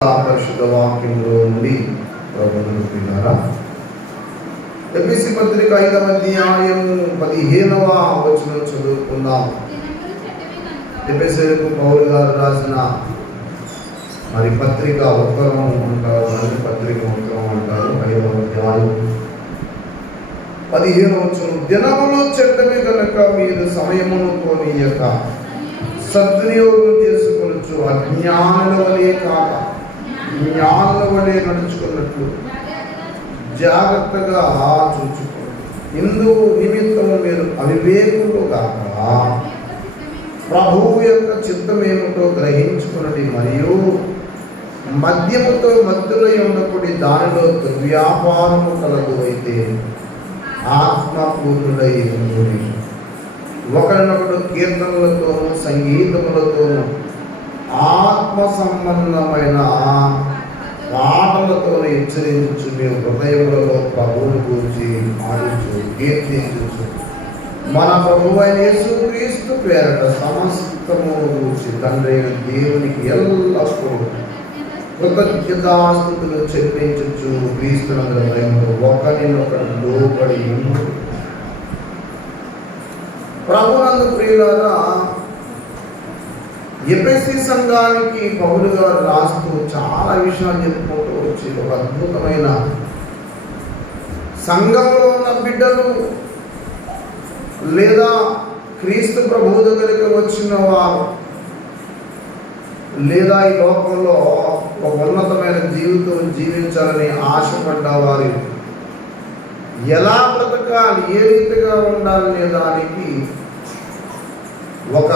పరిశుద్ధ వాక్యంలో నుండి ప్రభువునున్నారా. ఎఫెసీ పత్రిక 5వ అధ్యాయము 15వ వచనం చదువుకుందాం. ఎఫెసీయులకు పౌలు గారు రాసిన పత్రిక ఉత్తరం అంటారు, పత్రిక ఉత్తరం అంటారు. 5వ అధ్యాయం 15వ వచనం, దినములు చెడ్డవి కనుక మీరు సమయమును పోనీయక సద్వినియోగం చేసుకొనొచ్చు, అజ్ఞానుల వలె కాక జ్ఞానుల వలె నడుచుకున్నట్లు జాగ్రత్తగా చూచుకోండి. ఇందు నిమిత్తము మీరు అవివేకులు కాక ప్రభువు యొక్క చిత్తమేమిటో గ్రహించుకున్నది, మరియు మద్యముతో మత్తులై ఉండకూడి దానిలో దుర్వ్యాపారము కలదు. అయితే ఆత్మపూర్ణులై ఉండుడి, ఒకరినొకడు కీర్తనలతోనూ సంగీతములతోనూ ఆత్మ సంబంధమైన పాటలతో హెచ్చరించు, మీ హృదయములలో ప్రభువుని గురించి ఆడించు, కీర్తించు. మన ప్రభువు అయిన యేసుక్రీస్తు పేరట సమస్తము గురించి తండ్రి అయిన దేవునికి ఎల్లప్పుడూ కృతజ్ఞతాస్తుతులు చెల్లించు. క్రీస్తునందు హృదయంలో ఒకరినొకడు లోబడి ఉండు. ప్రభునందు ప్రియులారా, ఎఫెసీ సంఘానికి పౌలు గారు రాస్తూ చాలా విషయాలు చెప్పుకుంటూ వచ్చి, ఒక అద్భుతమైన సంఘంలో ఉన్న బిడ్డలు లేదా క్రీస్తు ప్రభువు దగ్గరికి వచ్చిన వారు లేదా ఈ లోకంలో ఒక ఉన్నతమైన జీవితం జీవించాలని ఆశపడ్డ వారు ఎలా బ్రతకాలి, ఏ రీతిగా ఉండాలనే దానికి ఒక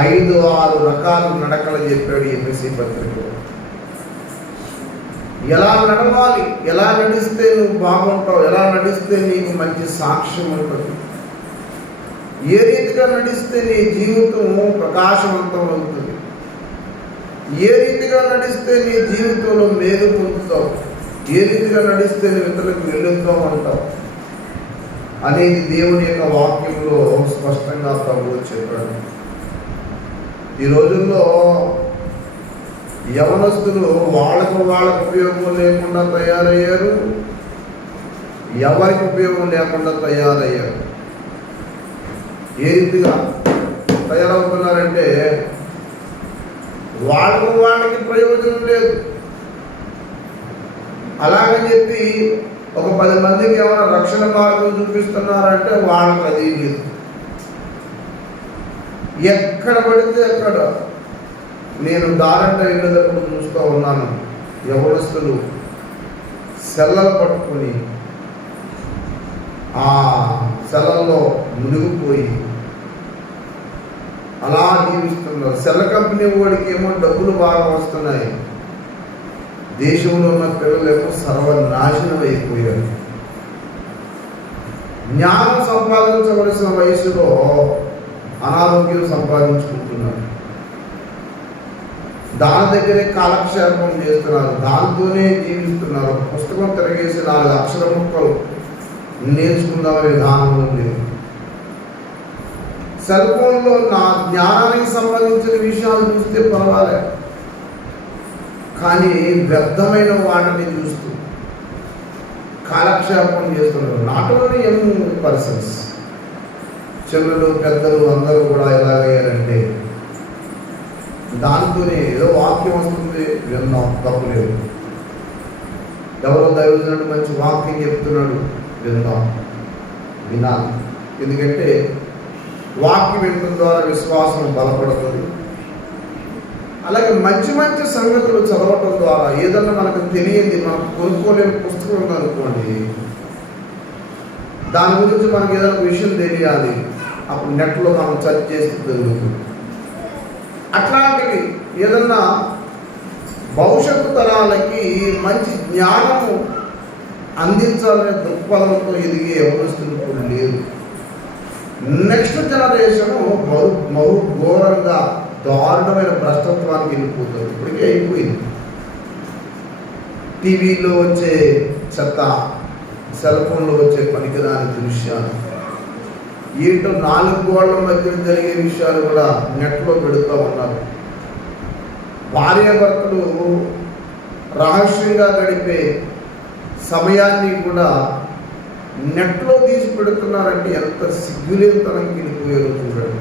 5-6 రకాల నడకలు చెప్పాడు ఎఫెసీ పత్రికలో. ఎలా నడవాలి, ఎలా నడిస్తే నువ్వు బాగుంటావు, ఎలా నడిస్తే నీకు మంచి సాక్ష్యం ఉంటుంది, ఏ రీతిగా నడిస్తే నీ జీవితం ప్రకాశవంతం అవుతుంది, ఏ రీతిగా నడిస్తే నీ జీవితంలో మేలు పొందుతావు, ఏ రీతిగా నడిస్తే నీ ఇతరులకు వెళ్తావు అంటావు అనేది దేవుని యొక్క వాక్యంలో స్పష్టంగా ప్రభువు చెప్పాడు. ఈ రోజుల్లో యవనస్తులు వాళ్ళకు ఉపయోగం లేకుండా తయారయ్యారు, ఎవరికి ఉపయోగం లేకుండా తయారయ్యారు. ఏ రీతిగా తయారవుతున్నారంటే వాళ్ళకి ప్రయోజనం లేదు. అలాగని చెప్పి ఒక 10 మందికి ఏమైనా రక్షణ మార్గం చూపిస్తున్నారంటే వాళ్ళకి అది లేదు. ఎక్కడ పడితే అక్కడ నేను దారంట వెళ్ళేటప్పుడు చూస్తూ ఉన్నాను, యవనస్తులు సెల్లలు పట్టుకొని ఆ సెలల్లో మునిగిపోయి అలా జీవిస్తున్నారు. సెల్ల కంపెనీ వాడికి ఏమో డబ్బులు బాగా వస్తున్నాయి, దేశంలో ఉన్న పిల్లలేమో సర్వనాశనం అయిపోయారు. జ్ఞానం సంపాదించవలసిన వయసులో అనారోగ్యం సంపాదించుకుంటున్నారు, దాని దగ్గరే కాలక్షేపం చేస్తున్నారు, దాంతోనే జీవిస్తున్నారు. పుస్తకం తిరగేసి 4 అక్షర ముక్కలు నేర్చుకుందామనే విధానం ఉంది. సెల్ ఫోన్లో నా జ్ఞానానికి సంబంధించిన విషయాలు చూస్తే పర్వాలేదు, కానీ వ్యర్థమైన వాటిని చూస్తూ కాలక్షేపం చేస్తున్నారు. నాట్ ఓన్లీ యంగ్ పర్సన్స్, చిన్నలు పెద్దలు అందరూ కూడా ఎలాగయ్యారంటే దాంతోనే ఏదో వాక్యం వస్తుంది విన్నాం, తప్పులేదు. ఎవరో దైవజనుడు మంచి వాక్యం చెప్తున్నాడు, విందాం, వినాలి. ఎందుకంటే వాక్యం వినడం ద్వారా విశ్వాసం బలపడుతుంది. అలాగే మంచి మంచి సంగతులు చదవటం ద్వారా ఏదన్నా మనకు తెలియంది, మనకు కొనుక్కోలేని పుస్తకం ఉందనుకోండి, దాని గురించి మనకు ఏదైనా విషయం తెలియాలి, అప్పుడు నెట్లో మనం సెర్చ్ చేసి జరుగుతుంది. అట్లాంటివి ఏదన్నా భవిష్యత్తు తరాలకి మంచి జ్ఞానము అందించాలనే దృక్పథంతో ఎదిగే యవనస్తులు కూడా లేరు. నెక్స్ట్ జనరేషను బహు ఘోరంగా దారుణమైన భ్రష్టత్వానికి వెళ్ళిపోతుంది. ఇప్పటికే అయిపోయింది. టీవీలో వచ్చే చెత్త, సెల్ ఫోన్లో వచ్చే పనికిరాని దృశ్యాలు, ఏంటో 4 గోడల మధ్య జరిగే విషయాలు కూడా నెట్లో పెడుతూ ఉన్నారు. భార్యాభర్తలు రహస్యంగా గడిపే సమయాన్ని కూడా నెట్లో తీసి పెడుతున్నారంటే ఎంత సిగ్గులేనితనంకి వెళ్ళిపోయారో చూడండి.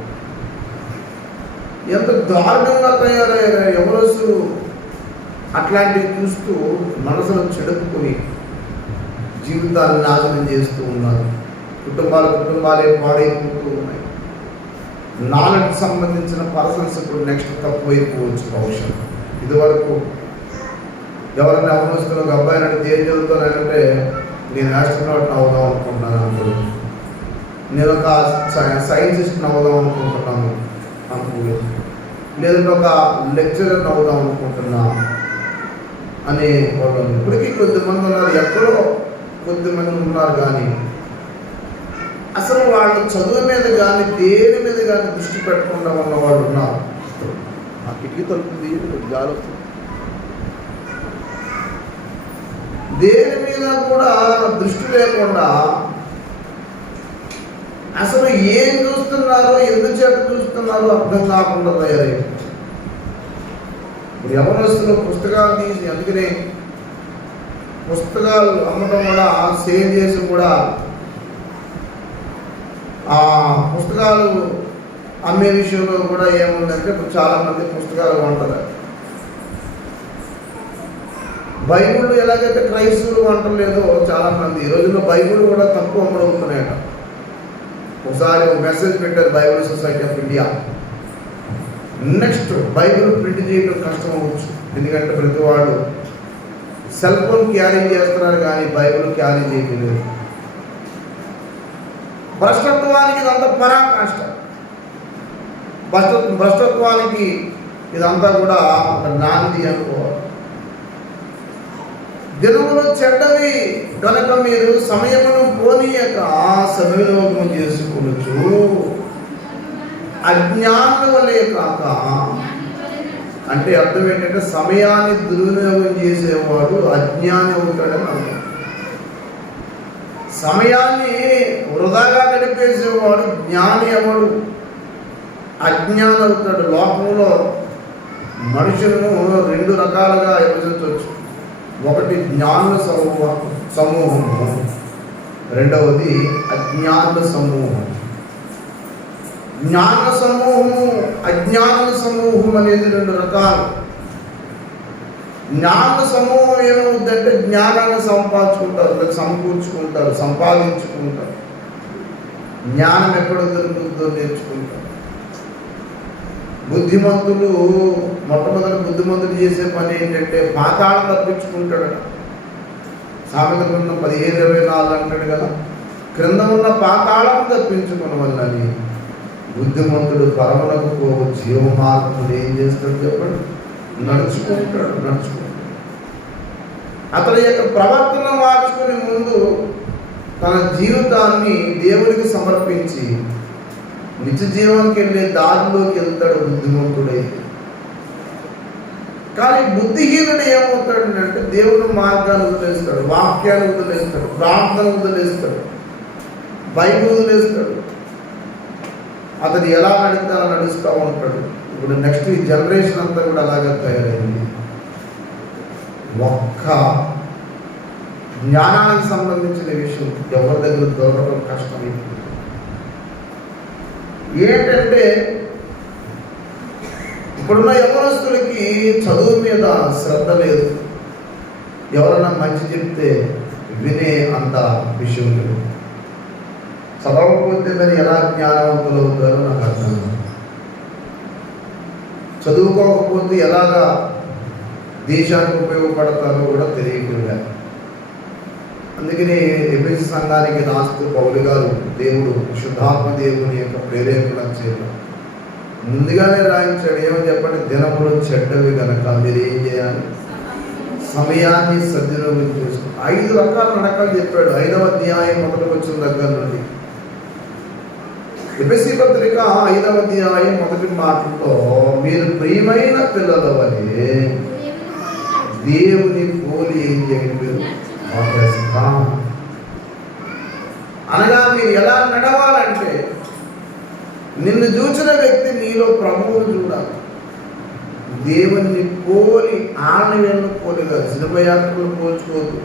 ఎంత దారుణంగా తయారయ్యారు ఎవరసు. అట్లాంటివి చూస్తూ మనసును చెడుపుకొని జీవితాన్ని నాశనం చేస్తూ ఉన్నారు. కుటుంబాలే పాడైపోతూ ఉన్నాయి. నాలెడ్జ్ సంబంధించిన పర్సన్స్ ఇప్పుడు నెక్స్ట్ తక్కువైపోవచ్చు బహుశా. ఇదివరకు ఎవరైనా అవనవసరం ఒక అబ్బాయిని అడిగితే ఏం చదువుతానంటే నేను ఆస్ట్రోనాట్ అవుదాం అనుకుంటున్నాను అనుకో, నేను ఒక సైంటిస్ట్ని అవుదాం అనుకుంటున్నాను అనుకో, లేదంటే ఒక లెక్చరర్ని అవుదాం అనుకుంటున్నా అనే వాళ్ళు ఇప్పటికీ కొద్దిమంది ఉన్నారు. ఎక్కడో కొద్దిమంది ఉన్నారు కానీ అసలు వాళ్ళు చదువు మీద కానీ దేని మీద కానీ దృష్టి పెట్టకుండా ఉన్న వాళ్ళు ఉన్నారు. ఆ కిటికీ తలుపుంది గాలి వస్తుంది. దేని మీద కూడా దృష్టి లేకుండా అసలు ఏం చూస్తున్నారో ఎందుచేత చూస్తున్నారో అర్థం కాకుండా తయారయ్యారు. యవనస్తులు పుస్తకాలు తీసి, అందుకనే పుస్తకాలు అమ్మటం కూడా సేల్ చేసి కూడా ఆ పుస్తకాలు అమ్మే విషయంలో కూడా ఏముందంటే ఇప్పుడు చాలామంది పుస్తకాలు కొంటారు. బైబిల్ ఎలాగైతే క్రైస్తవులు వంటలేదో చాలామంది ఈ రోజుల్లో బైబిల్ కూడా తక్కువ అమ్మడవుతున్నాయట. ఒకసారి ఒక మెసేజ్ పెట్టారు Bible society of India, next Bible print చేయడం కష్టం అవ్వచ్చు. ఎందుకంటే ప్రతి వాడు సెల్ ఫోన్ క్యారీ చేస్తున్నారు కానీ బైబిల్ క్యారీ చేయలేదు. భ్రష్టత్వానికి ఇదంతా పరాకాష్ట. భ్రష్టత్వానికి ఇదంతా కూడా ఒక నాంది అనుకోవాలి. దినములు చెడ్డవి కనుక మీరు సమయమును పోనీయక సద్వినియోగం చేసుకొనొచ్చు. అజ్ఞానుల వలె కాక, అంటే అర్థం ఏంటంటే సమయాన్ని దుర్వినియోగం చేసేవాడు అజ్ఞాని అవుతాడని అర్థం. సమయాన్ని వృధాగా గడిపేసేవాడు జ్ఞాని ఎవడు? అజ్ఞాని అవుతాడు. లోకంలో మనుషులను రెండు రకాలుగా విభజించవచ్చు. ఒకటి జ్ఞానుల సమూహము, రెండవది అజ్ఞానుల సమూహం. జ్ఞాన సమూహము, అజ్ఞానుల సమూహం అనేది రెండు రకాలు. జ్ఞాన సమూహం ఏమవుతుందంటే జ్ఞానాన్ని సమకూర్చుకుంటారు, సంపాదించుకుంటారు. జ్ఞానం ఎక్కడ దొరుకుతుందో నేర్చుకుంటారు. బుద్ధిమంతులు మొట్టమొదటి బుద్ధిమంతుడు చేసే పని ఏంటంటే పాతాళం తప్పించుకుంటాడు. సామెత గ్రంథం 15:24 అంటాడు కదా, క్రింద ఉన్న పాతాళం తప్పించుకున్న వల్లని బుద్ధిమంతుడు పరములకు పోవు జీవమార్గములు ఏం చేస్తాడు చెప్పండి? నడుచుకుంటాడు. అతని యొక్క ప్రవర్తన మార్చుకునే ముందు తన జీవితాన్ని దేవునికి సమర్పించి నిత్య జీవానికి వెళ్ళే దారిలోకి వెళ్తాడు బుద్ధిమంతుడై. కానీ బుద్ధిహీనుడు ఏమవుతాడు అంటే దేవుని మార్గాన్ని వదిలేస్తాడు, వాక్యాన్ని వదిలేస్తాడు, ప్రార్థన వదిలేస్తాడు, బైబిల్ వదిలేస్తాడు. అతను ఎలా నడితే అలా నడుస్తూ ఉంటాడు. ఇప్పుడు నెక్స్ట్ ఈ జనరేషన్ అంతా కూడా అలాగే తయారైంది. ఒక్క జ్ఞానానికి సంబంధించిన విషయం ఎవరి దగ్గర దొరకడం కష్టమైంది. ఏంటంటే ఇప్పుడున్న యవనస్తులకి చదువు మీద శ్రద్ధ లేదు. ఎవరన్నా మంచి చెప్తే వినే అంత విషయం లేదు. చదవకపోతే మరి ఎలా జ్ఞానవంతులు అవుతారో నాకు అర్థం కాదు. చదువుకోకపోతే ఎలాగా దేశానికి ఉపయోగపడతారో కూడా తెలియకుండా. అందుకని ఎఫెసీ సంఘానికి రాస్తూ పౌలు గారు దేవుడు శుద్ధాత్మ దేవుని యొక్క ప్రేరేపణ చేయడం ముందుగానే రాయించాడు. ఏమని చెప్పండి? దినములు చెడ్డవి కనుక మీరు ఏం చేయాలి? సమయాన్ని సద్వినియోగం చేసుకోండి. 5 రకాల నడకలు చెప్పాడు 5వ అధ్యాయం 1వ వచనం దగ్గర నుండి. ఎఫెసీ పత్రిక 5వ అధ్యాయం 1వ మాటలో మీరు ప్రియమైన పిల్లల వలె దేవుని పోలి ఏం చేయండి? అనగా మీరు ఎలా నడవాలంటే నిన్ను చూసిన వ్యక్తి నీలో ప్రభువును చూడాలి. దేవుని పోలి ఆడని పోలి కాదు. సినిమా యాక్టర్లు పోల్చుకోవద్దు.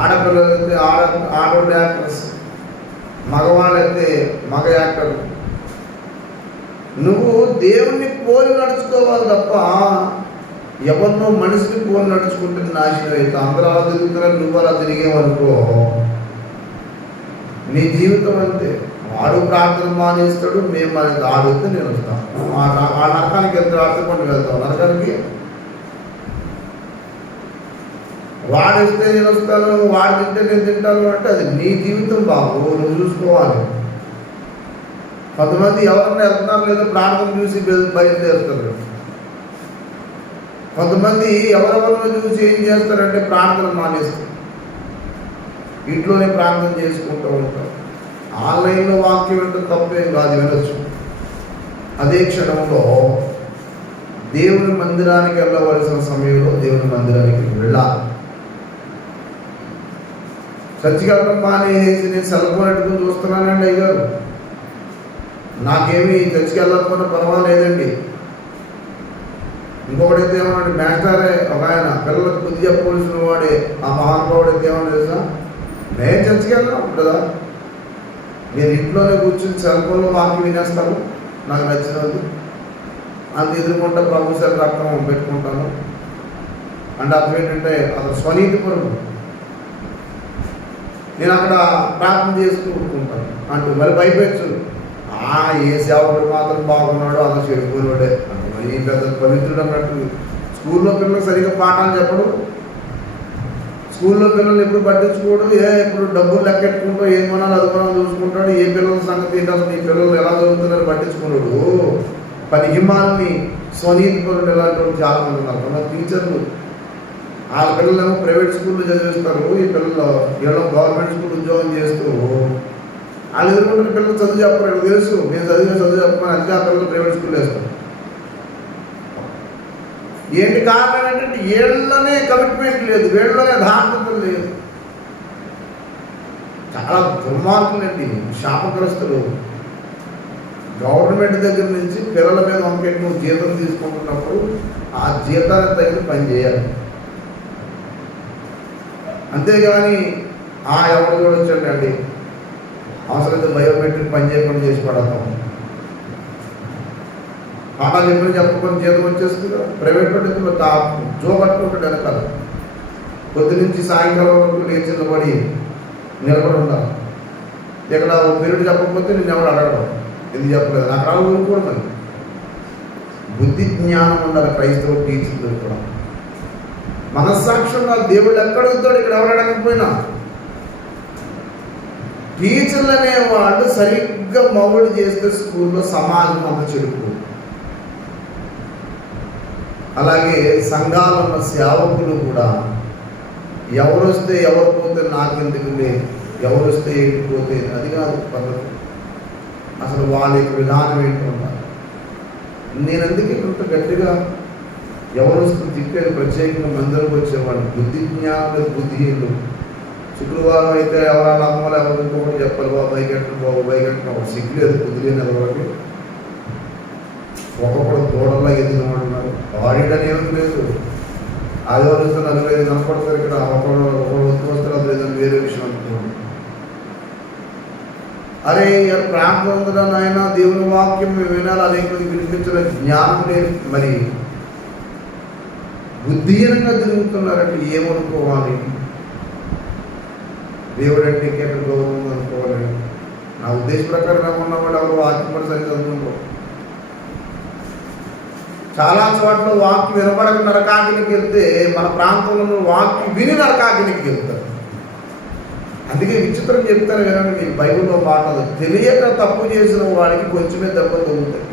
ఆడపిల్లలైతే ఆడోళ్ళ యాక్టర్స్, మగవాళ్ళైతే మగ యాక్టర్లు. నువ్వు దేవుణ్ణి పోలి నడుచుకోవాలి తప్ప ఎవరినో మనిషిని పోలి నడుచుకుంటే నాశనం అవుతావు. అందరూ అలా తిరుగుతున్నారు, నువ్వు అలా తిరిగేవనుకో నీ జీవితం అంతే. వాడు ప్రార్థన మానేస్తాడు, మేము మానేది. ఆడితే నేను వస్తాను. ఆ నరకానికి ఎంత ఆడుతుకొని వెళ్తాం నరకానికి. వాడిస్తే నేను వస్తాను, వాడు తింటే నేను తింటాను అంటే అది నీ జీవితం బాబు, నువ్వు చూసుకోవాలి. కొంతమంది ఎవరన్నా వెళ్తున్నారు లేదో ప్రార్థన చూసి బయలుదేరుతారు. కొంతమంది ఎవరెవరినో చూసి ఏం చేస్తారంటే ప్రార్థన మానేస్తారు, ఇంట్లోనే ప్రార్థన చేసుకుంటూ ఉంటారు. ఆన్లైన్లో వాక్యం అంటే తప్పేం కాదు, వినొచ్చు. అదే క్షణంలో దేవుని మందిరానికి వెళ్ళవలసిన సమయంలో దేవుని మందిరానికి వెళ్ళాలి. చర్చికి వెళ్ళడం మానేసి నేను సెల్ ఫోన్ పెట్టుకుని చూస్తున్నానండి అయ్యారు. నాకేమీ చర్చికి వెళ్ళకపోయినా పర్వాలేదండి. ఇంకొకటైతే ఏమన్నాడు, మేస్టారే ఒక ఆయన పిల్లలకు బుద్ధి చెప్పవలసిన వాడే ఆ మహానుభావుడు అయితే ఏమన్నా తెలుసా, నేను చర్చికి వెళ్ళాను కదా, నేను ఇంట్లోనే కూర్చుని సెల్ ఫోన్లో వాక్యం వినేస్తాను, నాకు నచ్చినది అంత ఎదుర్కొంటా ప్రభు సార్ రక్తం పెట్టుకుంటాను అంటే అర్థం ఏంటంటే అతను స్వనీతి పరుడు. నేను అక్కడ ప్రార్థన చేస్తూ ఊరుకుంటాను అంటూ మరి భయపెచ్చు. ఏ సేవకుడు మాత్రం బాగున్నాడు, అతను చెడిపోయినాడే అంటే మరి ఈ పెద్ద పవిత్రుడు అన్నట్టు. స్కూల్లో పిల్లలు సరిగ్గా పాఠాలు చెప్పడు, స్కూల్లో పిల్లలు ఎప్పుడు పట్టించుకోడు, ఎప్పుడు డబ్బులు లెక్కెట్టుకుంటూ ఏం కొనాలి అది కొనాలి చూసుకుంటాడు. ఏ పిల్లల సంగతి ఏంటి, అసలు ఈ పిల్లలు ఎలా చదువుతున్నారో పట్టించుకున్నాడు. పనిహిమాన్ని స్వనీతి పరుడు ఎలాంటి వాళ్ళు చాలా మంది ఉన్నారు. కొంత టీచర్లు వాళ్ళ పిల్లలేమో ప్రైవేట్ స్కూల్లో చదివిస్తారు, ఈ పిల్లలు వీళ్ళు గవర్నమెంట్ స్కూల్ ఉద్యోగం చేస్తూ వాళ్ళు ఎదుర్కొంటున్న పిల్లలు చదువు చెప్పరు. తెలుసు నేను చదువు చెప్పమని అందుకే ఆ పిల్లలు ప్రైవేట్ స్కూల్లో వేస్తాను. ఏంటి కారణం ఏంటంటే వీళ్ళనే కమిట్మెంట్ లేదు, వీళ్ళనే దాంట్లో లేదు. చాలా దుర్మార్గులండి, శాపగ్రస్తులు. గవర్నమెంట్ దగ్గర నుంచి పిల్లల మీద వంకెట్ నువ్వు జీతం తీసుకుంటున్నప్పుడు ఆ జీతానికి దగ్గర పని చేయాలి. అంతేగాని ఎవరు చూడొచ్చండి అండి, అవసరమైతే బయోమెట్రిక్ పని చేయకుండా చేసి పడతాం. పాఠాలు ఎప్పుడు చెప్పకుండా జీతం వచ్చేస్తుంది కదా. ప్రైవేట్ పడితే జో కట్టుకుంటాడు వెనకాల. పొద్దు నుంచి సాయంకాలం వరకు లేచిన పడి నిలబడి ఉండాలి. ఇక్కడ పీరియడ్ చెప్పకపోతే నేను ఎవరు అడగడం, ఎందుకు చెప్పలేదు నాకు రావు ఊరుకోవడం. బుద్ధి జ్ఞానం ఉండాలి క్రైస్తవ టీచర్లు కూడా. మనస్సాక్షంగా దేవుళ్ళు ఎక్కడ అడుగుతాడు, ఇక్కడ ఎవరు అడగకపోయినా. టీచర్లు అనేవాళ్ళు సరిగ్గా మౌడు చేస్తే స్కూల్లో సమాజం అంత చెడుకు. అలాగే సంఘాలు ఉన్న సేవకులు కూడా ఎవరు వస్తే ఎవరు పోతే నాకెందుకులే, ఎవరు వస్తే ఏంటిపోతే అది కాదు పద్ధతి. అసలు వాళ్ళ యొక్క విధానం ఏంటంటారు. నేను అందుకే కొంత గట్టిగా ఎవరు వస్తుంది తిప్పేది ప్రత్యేకంగా మందిరకు వచ్చేవాళ్ళు బుద్ధి జ్ఞానం బుద్ధిహీనులు. శుక్రవారం అయితే ఎవరు అమ్మలు ఎవరు ఇంకొకటి చెప్పాలి, బాబు బైకెట్టు ఒక సిగ్గు లేదు బుద్ధి లేని ఎవరికి. ఒక్కొక్కడు దూడల్లా ఎదిగినవాడు ఉన్నారు, ఆడిటని ఏమి లేదు. ఆదివారం వస్తే 45 కనపడతారు ఇక్కడ, ఒకడు వస్తూ వస్తారు, అది లేదని వేరే విషయం అనుకోండి. అరే ప్రాంతం ఉందిరా నాయన, దేవుని వాక్యం వినాలి, అనేక మంది వినిపించడం జ్ఞానం లేదు. మరి బుద్ధిహీనంగా తిరుగుతున్నారంటే ఏమనుకోవాలి? దేవుడు అంటే ఇంకెక్కడ గౌరవం అనుకోవాలి. నా ఉద్దేశ ప్రకారం ఏమన్నా వాళ్ళు ఎవరు వాక్యం కూడా సరిగ్గా చదువుకుంటారు. చాలా చోట్ల వాక్యం వినపడక నరకాగ్నికి వెళ్తే మన ప్రాంతంలో వాక్యం విని నరకాగ్నికి వెళ్తారు. అందుకే విచిత్రం చెప్తాను వినండి, మీకు బైబిల్లో మాటలు తెలియక తప్పు చేసిన వాడికి కొంచెమే దెబ్బ తగ్గుతాయి,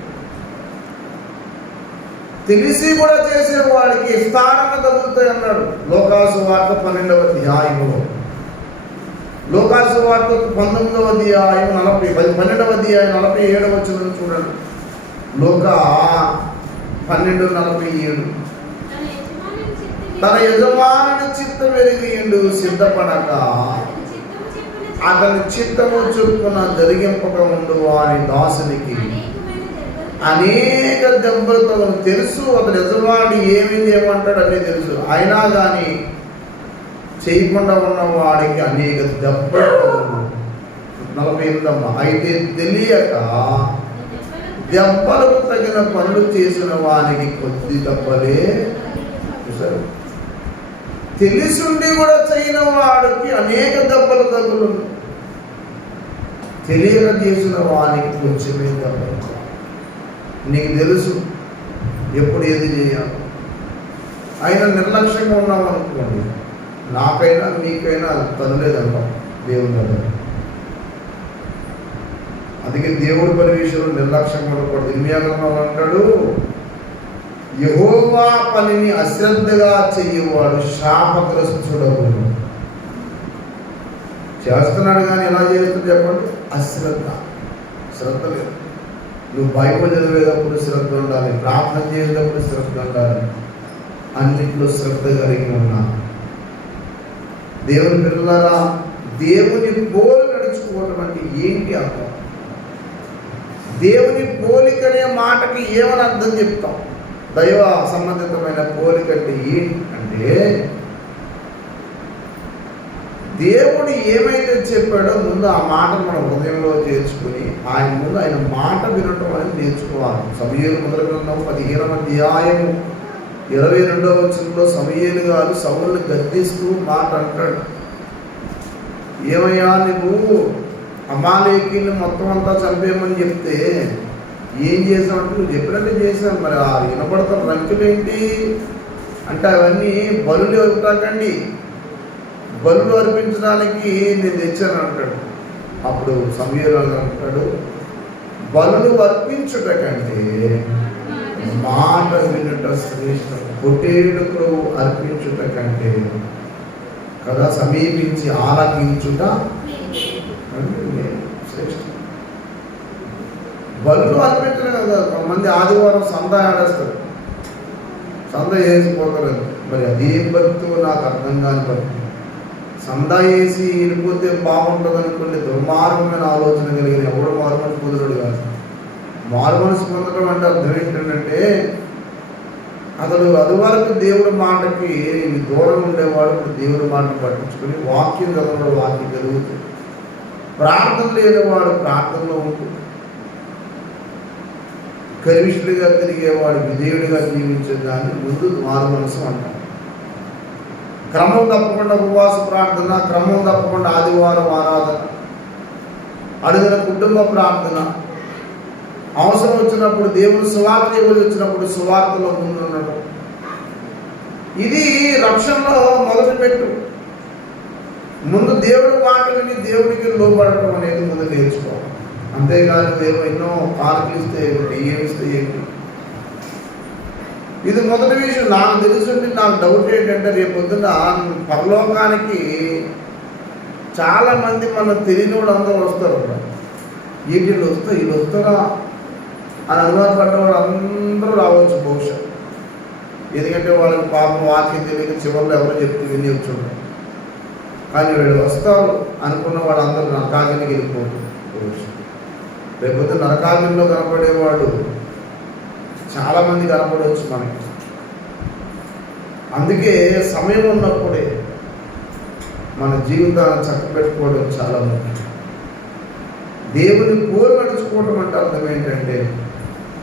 తెలిసి కూడా చేసిన వాడికి విస్తారంగా తగ్గుతాయి అన్నాడు లోకాసు వార్త 12వ అధ్యాయంలో. లోకాసు వార్త 19వ అధ్యాయం 12వ అధ్యాయం 47వ వచనం చూడండి. లోకా 12:47. తన యజమానుని చిత్తం వెలిగిండు సిద్ధపడక అతని చిత్తము చొప్పున జరిగింపక ఉండు వారి దాసునికి అనేక దెబ్బలతో తెలుసు, అతను యజమాని ఏమి చేయమంటాడు అన్నీ తెలుసు. అయినా కానీ చేయకుండా ఉన్న వాడికి అనేక దెబ్బలు. 48 అయితే తెలియక దెబ్బలకు తగిన పనులు చేసిన వానికి కొద్ది దెబ్బలే. తెలిసుండి కూడా చేయని వాడికి అనేక దెబ్బలు తగులు. తెలియక చేసిన వానికి కొంచెమే దెబ్బలు. నీకు తెలుసు ఎప్పుడు ఏది చేయాలి, అయినా నిర్లక్ష్యంగా ఉన్నాం అనుకోండి, నాకైనా మీకైనా తనలేదంటాం దేవుని దగ్గర. అందుకే దేవుడి పని విషయంలో నిర్లక్ష్యం ఉండకూడదు. ఇర్మియాలో అంటాడు, యెహోవా పనిని అశ్రద్ధగా చెయ్యేవాడు శాపగ్రస్తుడవు. చేస్తున్నాడు కానీ ఎలా చేస్తుంది చెప్పండి? అశ్రద్ధ. శ్రద్ధ లేదు. నువ్వు బైబిల్ చదివేటప్పుడు శ్రద్ధ ఉండాలి, ప్రార్థన చేసేటప్పుడు శ్రద్ధ ఉండాలి, అన్నింటిలో శ్రద్ధ కలిగి ఉన్నా. దేవుని పిల్లలారా, దేవుని పోలి నడుచుకోవడం అంటే ఏంటి అర్థం? దేవుని పోలికనే మాటకి ఏమని అర్థం చెప్తాం? దైవ సంబంధితమైన పోలిక అంటే ఏంటంటే, దేవుడు ఏమైతే చెప్పాడో ముందు ఆ మాటను మన హృదయంలో చేర్చుకుని ఆయన ముందు ఆయన మాట వినటం అనేది నేర్చుకోవాలి. సమూయేలు మొదటి గ్రంథం 15వ అధ్యాయము 22వ వచనంలో సమూయేలు గారు సౌలుని గద్దిస్తూ మాట అంటాడు, ఏమయ్యా నువ్వు అమాలేకీని మొత్తం అంతా చంపేయమని చెప్తే ఏం చేసామంటే నువ్వు చెప్పినట్టే చేశాను, మరి ఆ వినపడతాం రంకులేంటి అంటే అవన్నీ బలులు ఇవ్వటాకండి, బలులు అర్పించడానికి నేను తెచ్చాను అంటాడు. అప్పుడు సమూయేలు అంటాడు, బలులు అర్పించుట కంటే మాట వినుట శ్రేష్టం, పొట్టేడుకు అర్పించుట కంటే కదా సమీపించి ఆలకించుట శ్రేష్టం. బలులు అర్పించడం కదా. కొంతమంది ఆదివారం సంద ఆడేస్తారు, సంద వేసిపోతారు. మరి అదేం భక్తు నాకు అర్థం కాని భక్తి. సందా వేసి వెళ్ళిపోతే బాగుంటుంది అనుకోండి, దుర్మార్గమైన ఆలోచన కలిగిన ఎవడు మారుమనసు పొందడు కాదు. మారుమనసు పొందడం అంటే అర్థం ఏంటంటే, అతడు అది వరకు దేవుడి మాటకి దూరం ఉండేవాడు ఇప్పుడు దేవుడి మాటను పట్టించుకొని వాక్యం చదవడం, వాక్యం జరుగుతుంది. ప్రార్థన లేనివాడు ప్రార్థనలో ఉంటుంది. గర్విష్ఠుడిగా తిరిగేవాడు విధేయుడిగా జీవించే దాన్ని ముందు మారుమనసు అంటారు. క్రమం తప్పకుండా ఉపవాస ప్రార్థన, క్రమం తప్పకుండా ఆదివారం ఆరాధన, అడిగిన కుటుంబ ప్రార్థన, అవసరం వచ్చినప్పుడు దేవుడు సువార్త ఇవ్వలు వచ్చినప్పుడు సువార్తలో ముందు ఉండడం, ఇది రక్షణలో మొదటి పెట్టు. ముందు దేవుడి మాట విని దేవుడికి లోపడటం అనేది ముందు నేర్చుకోవాలి. అంతేగాని ఏమో ఎన్నో కానుకలు ఇస్తే ఏమిటి, ఏమిస్తే ఏంటి, ఇది మొదటి విషయం. నాకు తెలుసుంటే నాకు డౌట్ ఏంటంటే, రేపు పొద్దున్న పరలోకానికి చాలామంది మన తెలియని వాళ్ళు అందరూ వస్తారు. వీళ్ళు వస్తే వీళ్ళు వస్తారా అని అనుమానపడ్డ వాళ్ళు అందరూ రావచ్చు బహుశా. ఎందుకంటే వాళ్ళకి పాపం వాక్యం తెలియక చివరిలో ఎవరో చెప్తే విని వచ్చుంటారు. కానీ వీళ్ళు వస్తారు అనుకున్న వాళ్ళందరూ నరకాగ్నికి వెళ్ళిపోవచ్చు. రేపొద్దు నరకాగ్నిలో కనపడేవాడు చాలామంది కనపడవచ్చు మనకి. అందుకే సమయం ఉన్నప్పుడే మన జీవితాన్ని చక్కబెట్టుకోవడం చాలా ముఖ్యం. దేవుని పోలు నడుచుకోవడం అంటే అర్థం ఏంటంటే,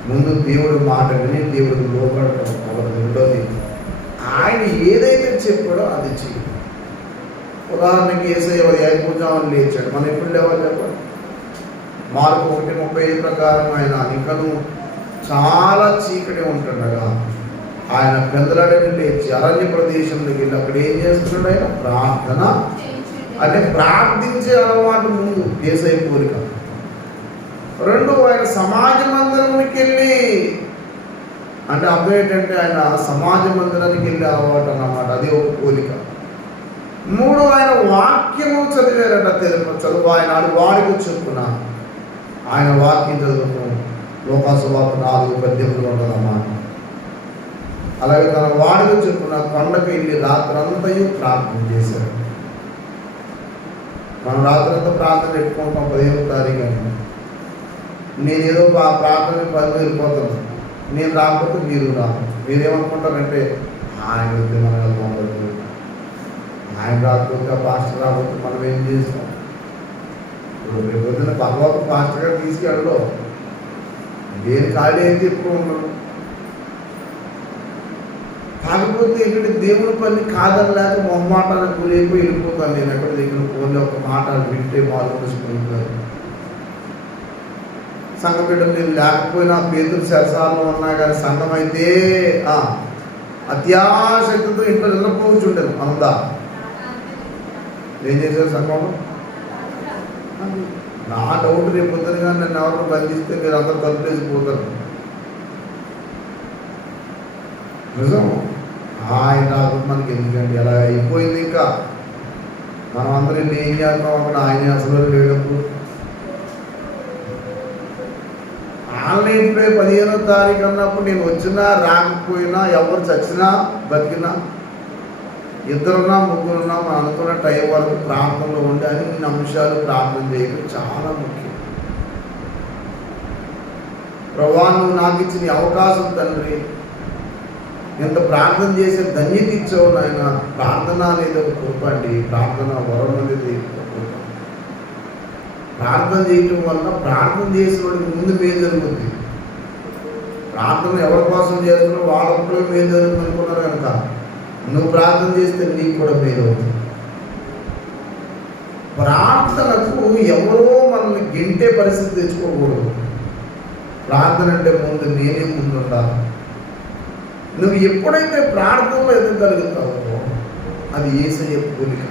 ముందు దేవుడి మాట విని దేవుడికి లోపడటం. రెండోది ఆయన ఏదైతే చెప్పాడో అది చేయాలి. ఉదాహరణకి యేసయ్య ఏకపూజాన్ని లేచాడు, మనం ఎప్పుడు లేవాలి చెప్పండి? మార్కు 1:35 ప్రకారం ఆయన ఇంకను చాలా చీకటి ఉంటుండగా ఆయన పెందలాడని లేచి అరణ్య ప్రదేశంలోకి వెళ్ళి అక్కడ ఏం చేస్తున్నాడు? ఆయన ప్రార్థన అంటే ప్రార్థించే అలవాటు ముందు యేసయ్య కోరిక. రెండు, ఆయన సమాజ మందిరానికి వెళ్ళి అంటే అర్థం ఏంటంటే ఆయన సమాజ మందిరానికి వెళ్ళే అలవాటు అన్నమాట, అది ఒక కోరిక. మూడు, ఆయన వాక్యము చదివారట. చదువు ఆయన వాడికి చెప్పున ఆయన వాక్యం చదువుతాం. లోకాసువార్త 4:18 ఉండదన్నమాట. అలాగే తన వాడికి చెప్పున కొండకు వెళ్ళి రాత్రంతయు ప్రార్థన చేశారు. మనం రాత్రంతా ప్రార్థన పెట్టుకుంటాం 15వ తారీఖు అని. నేనేదో ప్రార్థన పని వెళ్ళిపోతాను, నేను రాకపోతే మీరు రాను. మీరేమనుకుంటారంటే ఆయన వద్దు మనం బాగుండదు, ఆయన రాకపోతే పాస్టర్ రాకపోతే మనం ఏం చేస్తాం. ఇప్పుడు రేపు పొద్దున్న భగవత్ పాస్టర్ గారు తీసుకెళ్ళలో దేని ఖాళీ అయితే ఎప్పుడు ఉండదు. కాకపోతే ఇక్కడ దేవుని పని కాదనలేక మొహమాటానికి గురైపోయి వెళ్ళిపోతాను. నేను ఎక్కడ దగ్గర ఫోన్లో ఒక మాట వింటే మాట్లాడుకుంటున్నారు. సంఘ బిడ్డలు నేను లేకపోయినా పేదలు శరసాలలో ఉన్నా కానీ సంఘం అయితే అత్యాశక్తితో ఇంట్లో నిద్రపోవచ్చు ఉండేది. అందా ఏం చేశారు సంఘంలో? నా డౌట్ రేపు పొద్దున కానీ నన్ను ఎవరిని బంధిస్తే మీరు అందరూ తలుపేసిపోతారు. నిజం. ఆయన రాకుండా మనకి ఎందుకండి అలా అయిపోయింది. ఇంకా మనం అందరం ఏం చేస్తాం అక్కడ ఆయన అసలు లేనప్పుడు. ఆన్లైన్ పే 15వ తారీఖు అన్నప్పుడు నేను వచ్చినా రాకపోయినా, ఎవరు చచ్చినా బతికినా, ఇద్దరున్నా ముగ్గురున్నా మనం అనుకున్న టైం వరకు ప్రార్థనలో ఉండి అన్ని అంశాలు ప్రార్థన చేయడం చాలా ముఖ్యం. ప్రభువా నువ్వు నాకు ఇచ్చిన అవకాశం తండ్రి, ఎంత ప్రార్థన చేసే ధన్యత ఇచ్చావు నాయన. ప్రార్థన అనేది ఒక కృప అండి. ప్రార్థన వరం అనేది ఒక కృప. ప్రార్థన చేయటం వల్ల ప్రార్థన చేసిన వాడికి ముందు మేలు జరుగుతుంది. ప్రార్థన ఎవరి కోసం చేస్తున్నావు వాళ్ళొక్కడే మేలు జరుగుతుంది అనుకున్నారు కనుక నువ్వు ప్రార్థన చేస్తే నీకు కూడా మేలు అవుతుంది. ప్రార్థనకు ఎవరో మనల్ని గెంటే పరిస్థితి తెచ్చుకోకూడదు. ప్రార్థన అంటే ముందు నేనే ముందు ఉండాలి. నువ్వు ఎప్పుడైతే ప్రార్థనలో ఎదగలుగుతావో అది యేసయ్య పోలిక.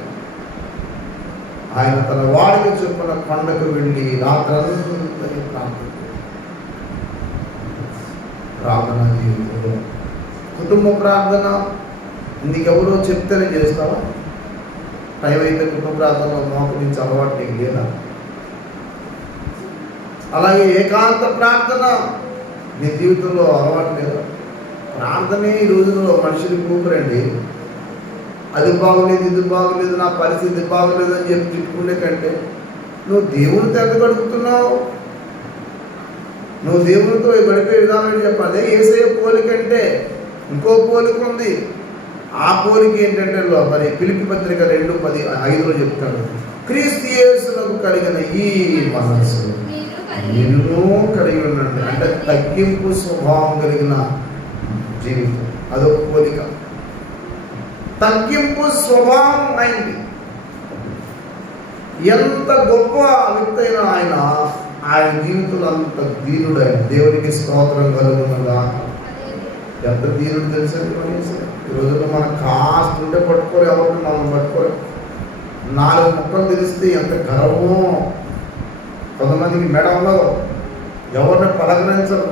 ఆయన తన వాడికి చొప్పున కొండకు వెళ్ళి రాత్రంతా ప్రార్థన జీవితంలో కుటుంబ ప్రార్థన నీకెవరో చెప్తేనే చేస్తావా? టైం అయితే కుటుంబ ప్రార్థనలో మోకరించి అలవాటు నీకు లేదా? అలాగే ఏకాంత ప్రార్థన నీ జీవితంలో అలవాటు లేదా? ప్రార్థనే ఈ రోజుల్లో మనుషులు కూకురండి. అది బాగలేదు, ఇది బాగలేదు, నా పరిస్థితి బాగలేదు అని చెప్పి చెప్పుకునే కంటే నువ్వు దేవునితో ఎంత గడుపుతున్నావు? నువ్వు దేవునితో గడిపే విధానం చెప్పాలి. యేసయ్య పోలికంటే ఇంకో పోలిక ఉంది. ఆ పోలిక ఏంటంటే మరి ఫిలిప్పీ పత్రిక 2:5 చెప్తాడు, క్రీస్తు యేసునకు కలిగిన ఈ మనస్సు ఎన్నో కలిగి ఉండండి. అంటే తగ్గింపు స్వభావం కలిగిన జీవితం. అదొక పోలిక. తగ్గింపు స్వభావం అయింది. ఎంత గొప్ప వ్యక్తి అయినా ఆయన జీవితంలో అంత దీనుడు. ఆయన దేవునికి స్తోత్రం కలుగునగా. ఎంత దీనుడు తెలిసేది మనిషి. ఈ రోజుల్లో మనం కాస్త ఉంటే పట్టుకోరు, ఎవరిని మనం పట్టుకోరు. 4 ముక్కలు తెలిస్తే ఎంత గర్వమో. కొంతమందికి మెడ ఉండదు, ఎవరిని పలకరించరు,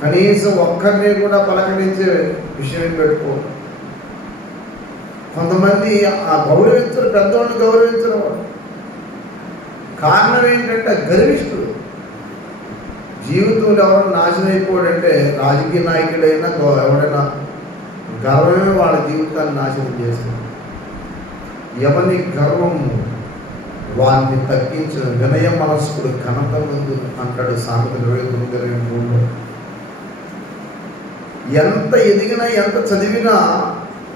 కనీసం ఒక్కరిని కూడా పలకరించే విషయం పెట్టుకోరు. కొంతమంది గౌరవించరు, పెద్దవాళ్ళని గౌరవించరు. కారణం ఏంటంటే గర్విష్ఠుడు. జీవితంలో ఎవరైనా నాశనం అయిపోయాడంటే రాజకీయ నాయకుడైనా ఎవడైనా గర్వమే వాళ్ళ జీవితాన్ని నాశనం చేస్తుంది. ఎవరి గర్వము వారిని తగ్గించిన వినయ మనస్కుడు ఘనత ముందు అంటాడు సామెతలు 29:23. ఎంత ఎదిగినా ఎంత చదివినా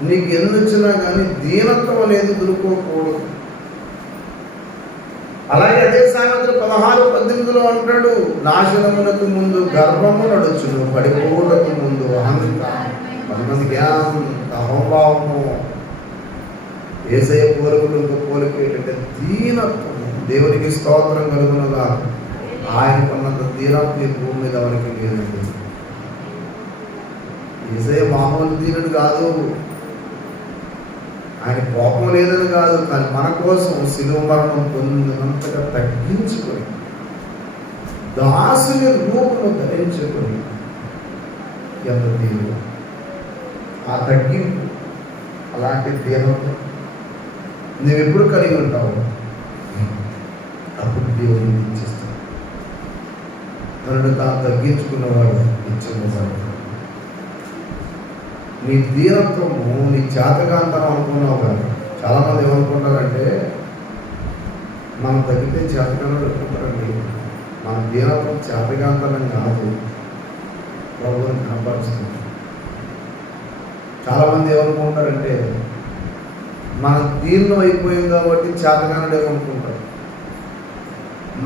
నీకు ఎన్ని వచ్చినా కానీ దీనత్వం అనేది దొరుకోకూడదు. అలాగే అదే సామెతలు 16:18 అంటాడు, నాశనమునకు ముందు గర్వము నడుచును, పడిపోటకు ముందు అహంకారం. కొంతమందికి అహంభావము. యేసయ్య పోలికలు ఇంకో పోలిక ఏంటంటే దీనత్వము. దేవునికి స్తోత్రం కలుగునగా. ఆయనకున్నంత దీనత్వం ఈ భూమి మీద ఎవరికి లేదండి. యేసయ్య మామూలు దీనుడు కాదు. ఆయన కోపం లేదని కాదు, కానీ మన కోసం శిలువ మరణం పొందినంతగా తగ్గించుకొని దాసుని రూపము ధరించుకొని ఎంత దేవుడు. ఆ తగ్గింపు, అలాంటి దేహంతో నువ్వెప్పుడు కలిగి ఉంటావు అప్పుడు దేవుడిని ఇచ్చేస్తావు. తనను తాను తగ్గించుకున్నవాడు ఇచ్చేవాడు. నీ దీనత్వము నీ చేతకాంతనం అనుకున్నావు కదా. చాలామంది ఏమనుకుంటారంటే మనం తగ్గితే చేతకాంతం అనుకుంటారండి. మన దీనత్వం చేతగాంతనం కాదు, ప్రభువుని కనపరుస్తుంది. చాలామంది ఏమనుకుంటారంటే మన దీనం అయిపోయింది కాబట్టి చేతగానుడు ఏమనుకుంటారు.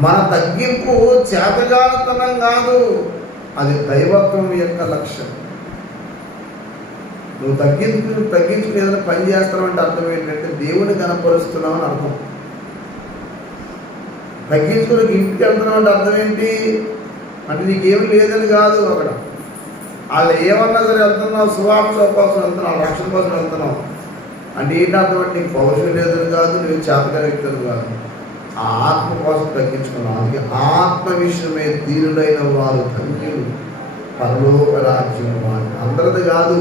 మన తగ్గింపు చేతగానతనం కాదు, అది దైవత్వం యొక్క లక్ష్యం. నువ్వు తగ్గించుకుని ఏదైనా పని చేస్తున్నావు అంటే అర్థం ఏంటంటే దేవుని కనపరుస్తున్నావు అని అర్థం. తగ్గించుకుని ఇంటికి వెళ్తున్నావు అంటే అర్థం ఏంటి అంటే నీకేమి లేదని కాదు. అక్కడ వాళ్ళు ఏమన్నా సరే వెళ్తున్నావు, సువార్త కోసం వెళ్తున్నావు, రక్షణ కోసం వెళ్తున్నావు అంటే ఏంటి అర్థం అంటే నీకు పౌరుషం లేదని కాదు, నువ్వు చేతగా వ్యక్తులు కాదు, ఆ ఆత్మ కోసం తగ్గించుకున్నావు. అందుకే ఆత్మ విషయమే దీనులైన వారు ధన్యులు, పరలోక రాజ్యం వారు. అందరిది కాదు.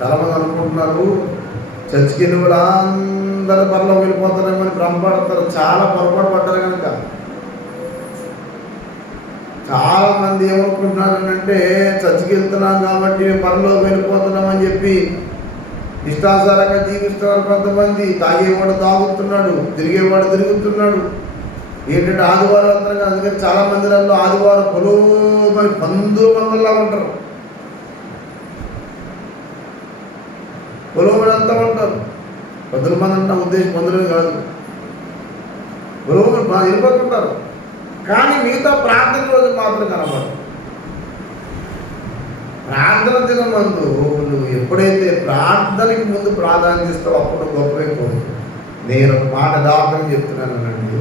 చాలామంది అనుకుంటున్నారు చర్చికి వెళ్ళి కూడా అందరూ పరలోకి వెళ్ళిపోతారేమో అని భ్రమపడతారు. చాలా పొరపాటు పడ్డారు కనుక చాలా మంది ఏమనుకుంటున్నారంటే చర్చికి వెళ్తున్నాం కాబట్టి పరలోకి వెళ్ళిపోతున్నాం అని చెప్పి ఇష్టానుసారంగా జీవిస్తున్నారు. కొంతమంది తాగేవాడు తాగుతున్నాడు, తిరిగేవాడు తిరుగుతున్నాడు. ఏంటంటే ఆదివారం వెళ్తున్నారు. అందుకని చాలా మందిరాల్లో ఆదివారం పొలమని బంధువులా ఉంటారు, పొలమని అంతా ఉంటారు. పొద్దుల మంది అంతా ఉద్దేశం పొందలేదు కాదు, పొలమని బాగా వెళ్ళిపోతుంటారు. కానీ మిగతా ప్రార్థన రోజు మాత్రం కనబడదు. ప్రార్థన దినం మందు నువ్వు ఎప్పుడైతే ప్రార్థనకి ముందు ప్రాధాన్యత ఇస్తావో అప్పుడు గొప్పైపోతుంది. నేను ఒక మాట దాఖలు చెప్తున్నానండి,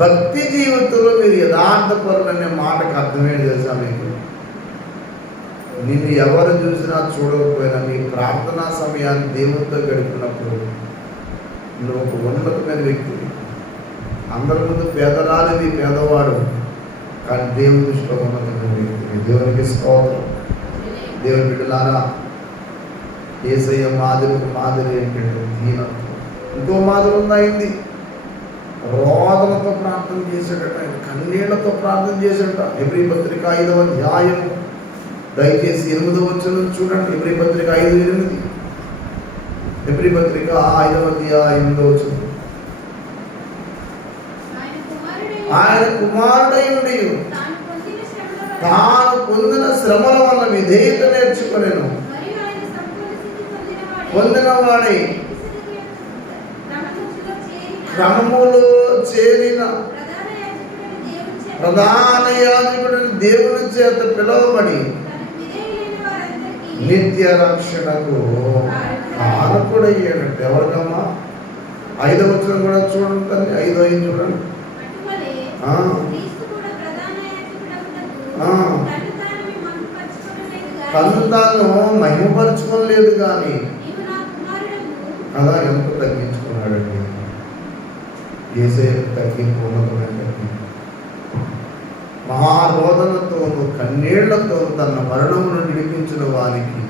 భక్తి జీవితంలో మీరు యథార్థపరులు అనే మాటకు అర్థమేంటి తెలుసా మీకు? నిన్ను ఎవరు చూసినా చూడకపోయినా మీ ప్రార్థనా సమయాన్ని దేవునితో గడిపినప్పుడు నువ్వు ఒక ఉన్నతమైన వ్యక్తి. అందరి ముందు పేదరాలివి, పేదవాడు, కానీ దేవుని దృష్టిలో ఉన్నతమైన వ్యక్తి. దేవునికి స్తోత్రం. దేవుని బిడ్డలారా, యేసయ్య మాదిరి ఏంటంటే దీనత్వం. ఇంకో మాదిరి ఉందయింది, రోదనతో ప్రార్థన చేశాడట, ఆయన కన్నీళ్లతో ప్రార్థన చేశాడట. ఎబ్రీ పత్రిక 5వ అధ్యాయం దయచేసి 8వ వచనం చూడండి. ఎబ్రీ పత్రిక 5:8. ఎబ్రీ పత్రిక 5వ అధ్యాయం 8వ వచనం. ఆయన కుమారుడై ఉండి తాను పొందిన శ్రమల వల్ల విధేయత నేర్చుకునేను, పొందినవాడై క్రమములో చేరిన ప్రధాన యాజకుడిని దేవుని చేత పిలువబడి నిత్య రక్షణకు కారకుడయ్యాడంటే. ఎవరికమ్మా? 5వ వచనం కూడా చూడండి, 5:5 చూడండి. తను తాను మహిమపరచుకోలేదు కానీ కదా ఎంత తగ్గించుకున్నాడండి. యేసయ్య తగ్గింపు ఉన్నతమైన తగ్గింపు. మహారోదనతోనూ కన్నీళ్లతో తన మరణమును విడిపించిన వారికి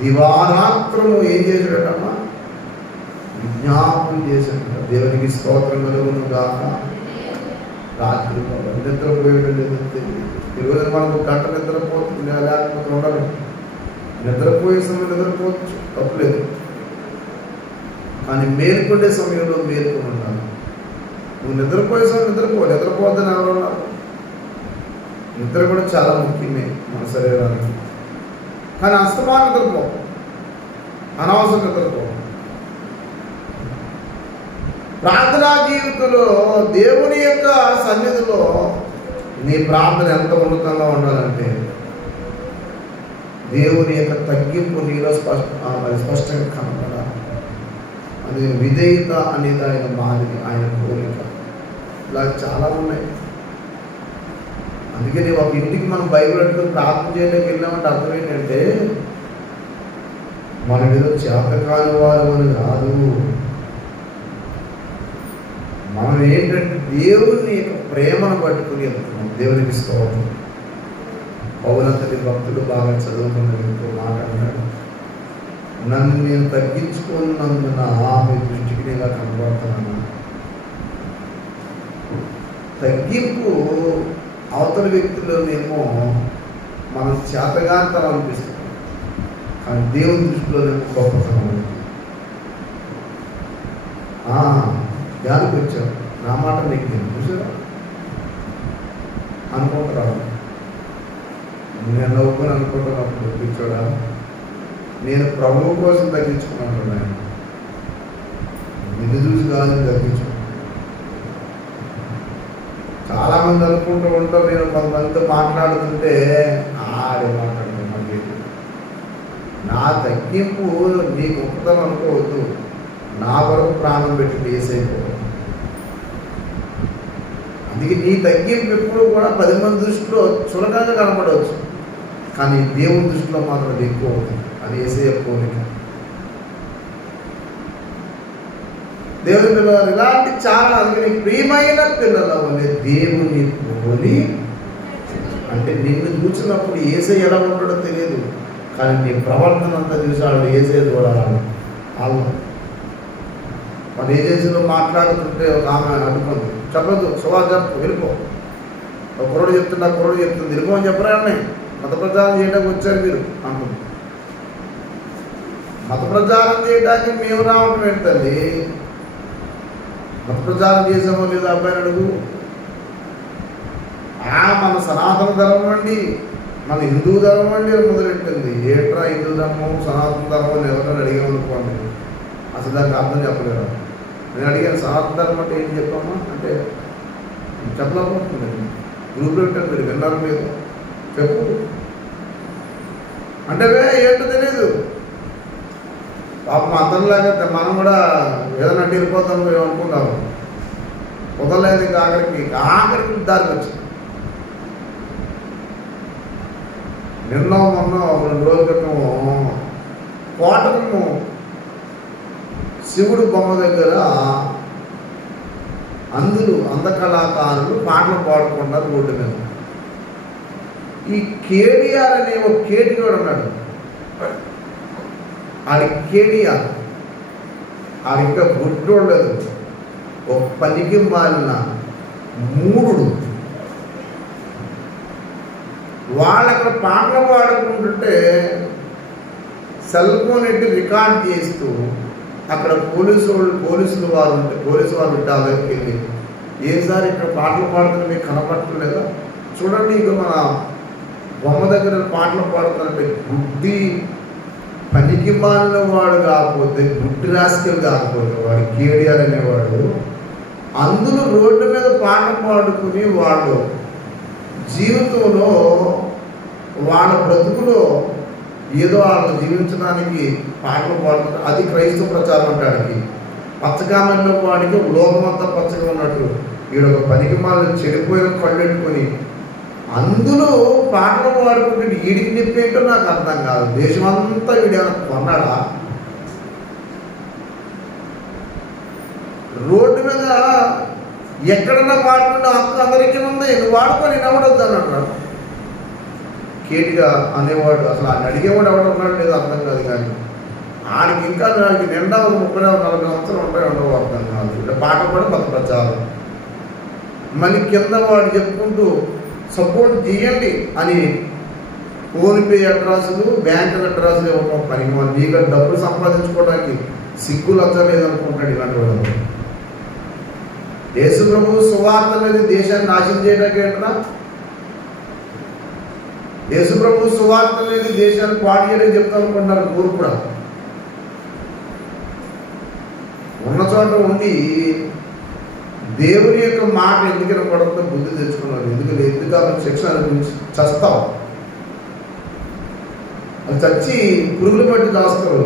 దివారాత్రము ఏం చేశాడటమ్మా? విజ్ఞాపన చేశాడు. దేవునికి స్తోత్రం కలుగును గాక. రాత్రి నిద్రపోయేయడం లేదు తెలియదు. ఈరోజు మనకు గంట నిద్రపోతుంది, లేకపోతే ఉండదు. నిద్రపోయే సమయం నిద్రపోవచ్చు, తప్పలేదు. కానీ మేల్కొండే సమయంలో మేల్కొని ఉండాలి. నువ్వు నిద్రపోయే సమయం నిద్రపోద్దని ఎవరున్నారు? నిద్ర కూడా చాలా ముఖ్యమే మన శరీరానికి. కానీ అస్తమానం నిద్రపో, అనవసరం నిద్రపో. ప్రార్థనా జీవితంలో దేవుని యొక్క సన్నిధిలో నీ ప్రార్థన ఎంత ఉన్నతంగా ఉండాలంటే దేవుని యొక్క తగ్గింపు నీలో స్పష్టంగా కనపడాలి. అది విధేయత అనేది ఆయన మాదిరి, ఆయన కోరిక. ఇలా చాలా ఉన్నాయి. అందుకని ఒక ఇంటికి మనం బైబిల్ అడుగుతూ ప్రార్థన చేయడానికి వెళ్ళామంటే అర్థం ఏంటంటే మనం ఏదో చేతకాని వారు అని కాదు. మనం ఏంటంటే దేవుని యొక్క ప్రేమను పట్టుకుని వెళ్తున్నాం. దేవునికి స్తోత్రం. పౌలంతటి భక్తుడు బాగా చదువుకున్న వ్యక్తి మాట్లాడినాడు, నన్ను నేను తగ్గించుకున్నందున మీ దృష్టికి నేను ఇలా కనబడుతున్నాను. తగ్గింపు అవతల వ్యక్తుల్లోనేమో మనం చేతగాంతరం అనిపిస్తుంది, కానీ దేవుని దృష్టిలోనేమో గొప్పతనం ఉంటుంది. ధ్యానికి వచ్చాం. నా మాట నీకు చూసారా అనుకుంటారా? నేను నవ్వుకొని అనుకుంటున్నప్పుడు కూర్చోడా, నేను ప్రభువు కోసం తగ్గించుకున్నాను. నేను నిన్ను చూసి కాదు తగ్గించుకున్నాను. చాలామంది అనుకుంటూ ఉంటాం, నేను కొంతమందితో మాట్లాడుతుంటే ఆడే మాట్లాడుతున్నాను. నా తగ్గింపు నీ గొప్పతనం అనుకోవద్దు, నా వరకు ప్రాణం పెట్టి వేసైపోవద్దు. అందుకే నీ తగ్గింపు ఎప్పుడు కూడా 10 మంది దృష్టిలో చులకంగా కనపడవచ్చు, కానీ దేవుని దృష్టిలో మాత్రం అది ఎక్కువ అవుతుంది. అది యేసయ్య పోలిక. దేవుని పిల్లలు ఇలాంటి చాలా, అందుకని ప్రియమైన పిల్లల వల్లే దేవుని పోలి, అంటే నిన్ను చూసినప్పుడు యేసయ్య ఎలా ఉంటాడో తెలియదు, కానీ నీ ప్రవర్తన అంతా చూసాడు యేసయ్య చూడాలని. వాళ్ళు మన ఏజెన్సీలో మాట్లాడుతుంటే ఒక ఆమె అడుగుతుంది, చెప్పదు సువార్త చెప్పు, వెళ్ళిపో. ఒక కుర్రోడు చెప్తున్నా, కుర్రోడు చెప్తుంది, వెళ్ళిపో అని చెప్పరా అన్నీ. మత ప్రచారం చేయడానికి వచ్చారు మీరు అంటుంది. మత ప్రచారం చేయడానికి మేము రావటం ఏంటండి? మత ప్రచారం చేసామో లేదా అబ్బాయిని అడుగు. మన సనాతన ధర్మం అండి, మన హిందూ ధర్మం అండి అని మొదలెట్టింది. ఏట్రా హిందూ ధర్మం సనాతన ధర్మం అని ఎవరైనా అడిగామనుకోండి, అసలు దానికి అర్థం చెప్పలేరు. నేను అడిగాను సనాతన ధర్మం అంటే ఏం చెప్పమ్మా అంటే చెప్పలేకపోతుంది. గ్రూప్లో పెట్టారు, మీరు విన్నారు లేదు చెప్పు అంటే ఏంటో తెలియదు. పాపం అతనిలాగా మనం కూడా ఏదైనా అంటే వెళ్ళిపోతాం మేము అనుకుంటాము. కుదరలేదు ఇంకా ఆఖరికి దారికి వచ్చింది. నిన్న మొన్న 2 రోజుల క్రితం కోటము శివుడు బొమ్మ దగ్గర అందకళాకారులు పాటలు పాడుకుంటారు రోడ్డు మీద. ఈ కేడిఆర్ అనే ఒక కేడిగాడు ఉన్నాడు. ఆడి కేడిఆర్ ఆడి ఇంకా గుడ్డోళ్ళదు, ఒక పనికి మాలిన మూడు. వాళ్ళు అక్కడ పాటలు పాడుకుంటుంటే సెల్ ఫోన్ ఎట్టి రికార్డ్ చేస్తూ అక్కడ పోలీసులు వారు ఉంటే పోలీసు వారు ఉంటే దగ్గరికి వెళ్ళి, ఏసారి ఇక్కడ పాటలు పాడుతున్న మీకు కనపడలేదా చూడండి, ఇక మన బొమ్మ దగ్గర పాటలు పాడుతున్నట్టే గుడ్డి పనికి మాలిన వాడు కాకపోతే, గుడ్డి రాసుకెళ్ళి కాకపోతే వాడు కేడిఆర్ అనేవాడు అందులో రోడ్డు మీద పాట పాడుకుని వాళ్ళు జీవితంలో వాళ్ళ బ్రతుకులో ఏదో వాళ్ళు జీవించడానికి పాటలు పాడుతున్నారు. అది క్రైస్తవ ప్రచారం అంటాడికి. పచ్చకామల్లో వాడికి లోకమంతా పచ్చగా ఉన్నట్టు వీడొక పనికి మాలను చెడిపోయిన కళ్ళెట్టుకొని అందులో పాటలు పాడుకుంటే వీడికి నొప్పి ఏంటో నాకు అర్థం కాదు. దేశమంతా వీడేమైనా కొన్నాడా? రోడ్డు మీద ఎక్కడన్నా పాడుకున్న హక్కు అందరికీ ఉంది, నువ్వు వాడుకొని నవ్వడొద్దు అన్నాడు. కేటిగా అనేవాడు అసలు ఆయన అడిగేవాడు ఎవడు ఉన్నాడు లేదో అర్థం కాదు. కానీ ఆడికి ఇంకా నాకు నిండా 30-40 సంవత్సరాలు ఉంటాయి ఉండవు అర్థం కాదు. ఇక్కడ పాట కూడా మత ప్రచారం. మళ్ళీ కింద వాడు చెప్పుకుంటూ సపోర్ట్ చేయండి అని ఫోన్పే అడ్రస్లు, బ్యాంక్ అడ్రస్లు ఇవ్వడం పని. నీకు డబ్బులు సంపాదించుకోవడానికి సిగ్గులు వచ్చలేదనుకుంటాడు ఇలాంటి వాడు. యేసు ప్రభు సువార్త అనేది దేశాన్ని నాశనం చేయడానికి ఏంటన్నా? యేసు ప్రభు సువార్త అనేది దేశాన్ని పాడు చేయడానికి చెప్తా అనుకుంటున్నారు. ఊరు కూడా ఉన్న చోట ఉండి దేవుని యొక్క మాట ఎందుకైనా పడుతుందో బుద్ధి తెచ్చుకున్నారు. ఎందుకు ఆమె శిక్షణ గురించి చస్తావు, అది చచ్చి పురుగులు పట్టి దాస్తారు.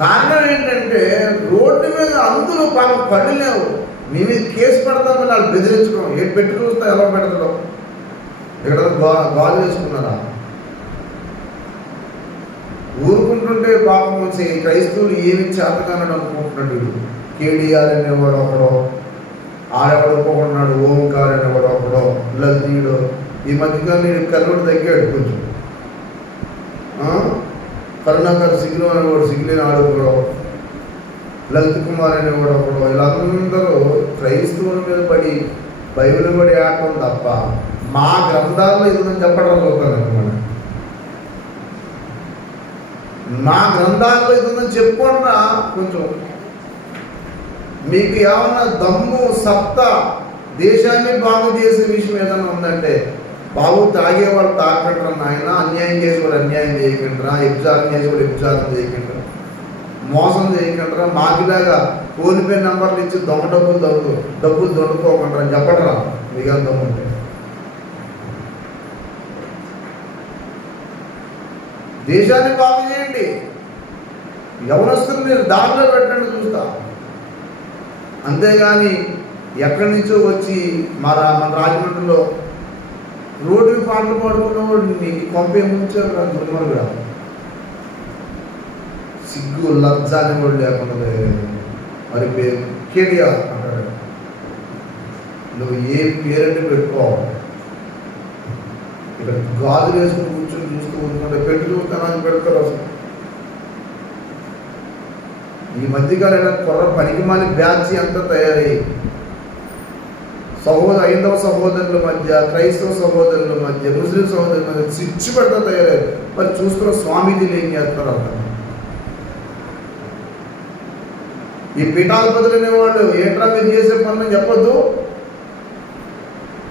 కారణం ఏంటంటే రోడ్డు మీద అందులో పాపం పళ్ళు లేవు, నీ మీద కేసు పెడతామని వాళ్ళు బెదిరించడం. ఏడు పెట్టి చూస్తా ఎలా పెడతాం, ఇక్కడ గాలు చేసుకున్నారా? ఊరుకుంటుంటే పాపం వచ్చి క్రైస్తవులు ఏమి చేతకానని అనుకుంటున్నాడు. వీడు కేడిఆర్ అనేవాడు ఒకడో, ఆడెవడు ఒప్పుకున్నాడు, ఓంకార్ అనేవాడు ఒకడో, లల్దీడో. ఈ మధ్యకాలం నేను కర్రోడు తగ్గాడు కొంచెం. కరుణాకర్ సిగ్గులు అనేవాడు, సిగ్గులేని ఆడుకోవడం, లలిత్ కుమార్ అనేవాడు ఒకడు. వీళ్ళందరూ క్రైస్తవుల మీద పడి బైబిల్ పడి ఆడటం తప్ప మా గ్రంథాల్లో ఇదని చెప్పడం అవుతాను అనమాట. మా గ్రంథాల్లో ఇదని చెప్పుకున్నా కొంచెం మీకు ఏమన్నా దమ్ము సత్తా దేశాన్ని బాగు చేసే విషయం ఏదైనా ఉందంటే, బాబు తాగేవాళ్ళు తాగంటారా నాయన, అన్యాయం చేసేవాడు అన్యాయం చేయకంటారా, వ్యభిచారం చేసేవాడు వ్యభిచారం చేయకంటారా, మోసం చేయకంటారా, మాకిలాగా ఫోన్పే నెంబర్లు ఇచ్చి డబ్బులు దొంగకోకుండా అని చెప్పడరా మీకు అంత ఉంటే. దేశాన్ని బాగు చేయండి, యవనస్తులు మీరు దారిలో పెట్టండి చూస్తా. అంతేగాని ఎక్కడి నుంచో వచ్చి మన రాజమండ్రిలో రోడ్డు పాటలు పాడుకున్నవాడిని కొంపే ముంచారు కదా దుర్మార్గుడు. సిగ్గు లజ్జ అని కూడా లేకుండా మరి పేరు కేటీఆర్ అంటాడు. నువ్వు ఏ పేరంటే పెట్టుకో, ఇక్కడ గాజులు వేసుకుని కూర్చొని చూస్తూ ఉంటుంటే పెట్టి చూస్తానని పెడతారు. అసలు ఈ మధ్యకాలంలో కొర్ర పనికిమాలి బ్యాచ్ అంతా తయారయ్యి హైందవ సహోదరుల మధ్య, క్రైస్తవ సహోదరుల మధ్య, ముస్లిం సహోదరుల మధ్య చిచ్చు పెడతా తయారయ్యారు. మరి చూస్తున్న స్వామీజీలు ఏం చేస్తారు అర్థం. ఈ పీఠాధిపతులు అనేవాళ్ళు ఏంట్రా మీరు చేసే పనులు చెప్పొద్దు,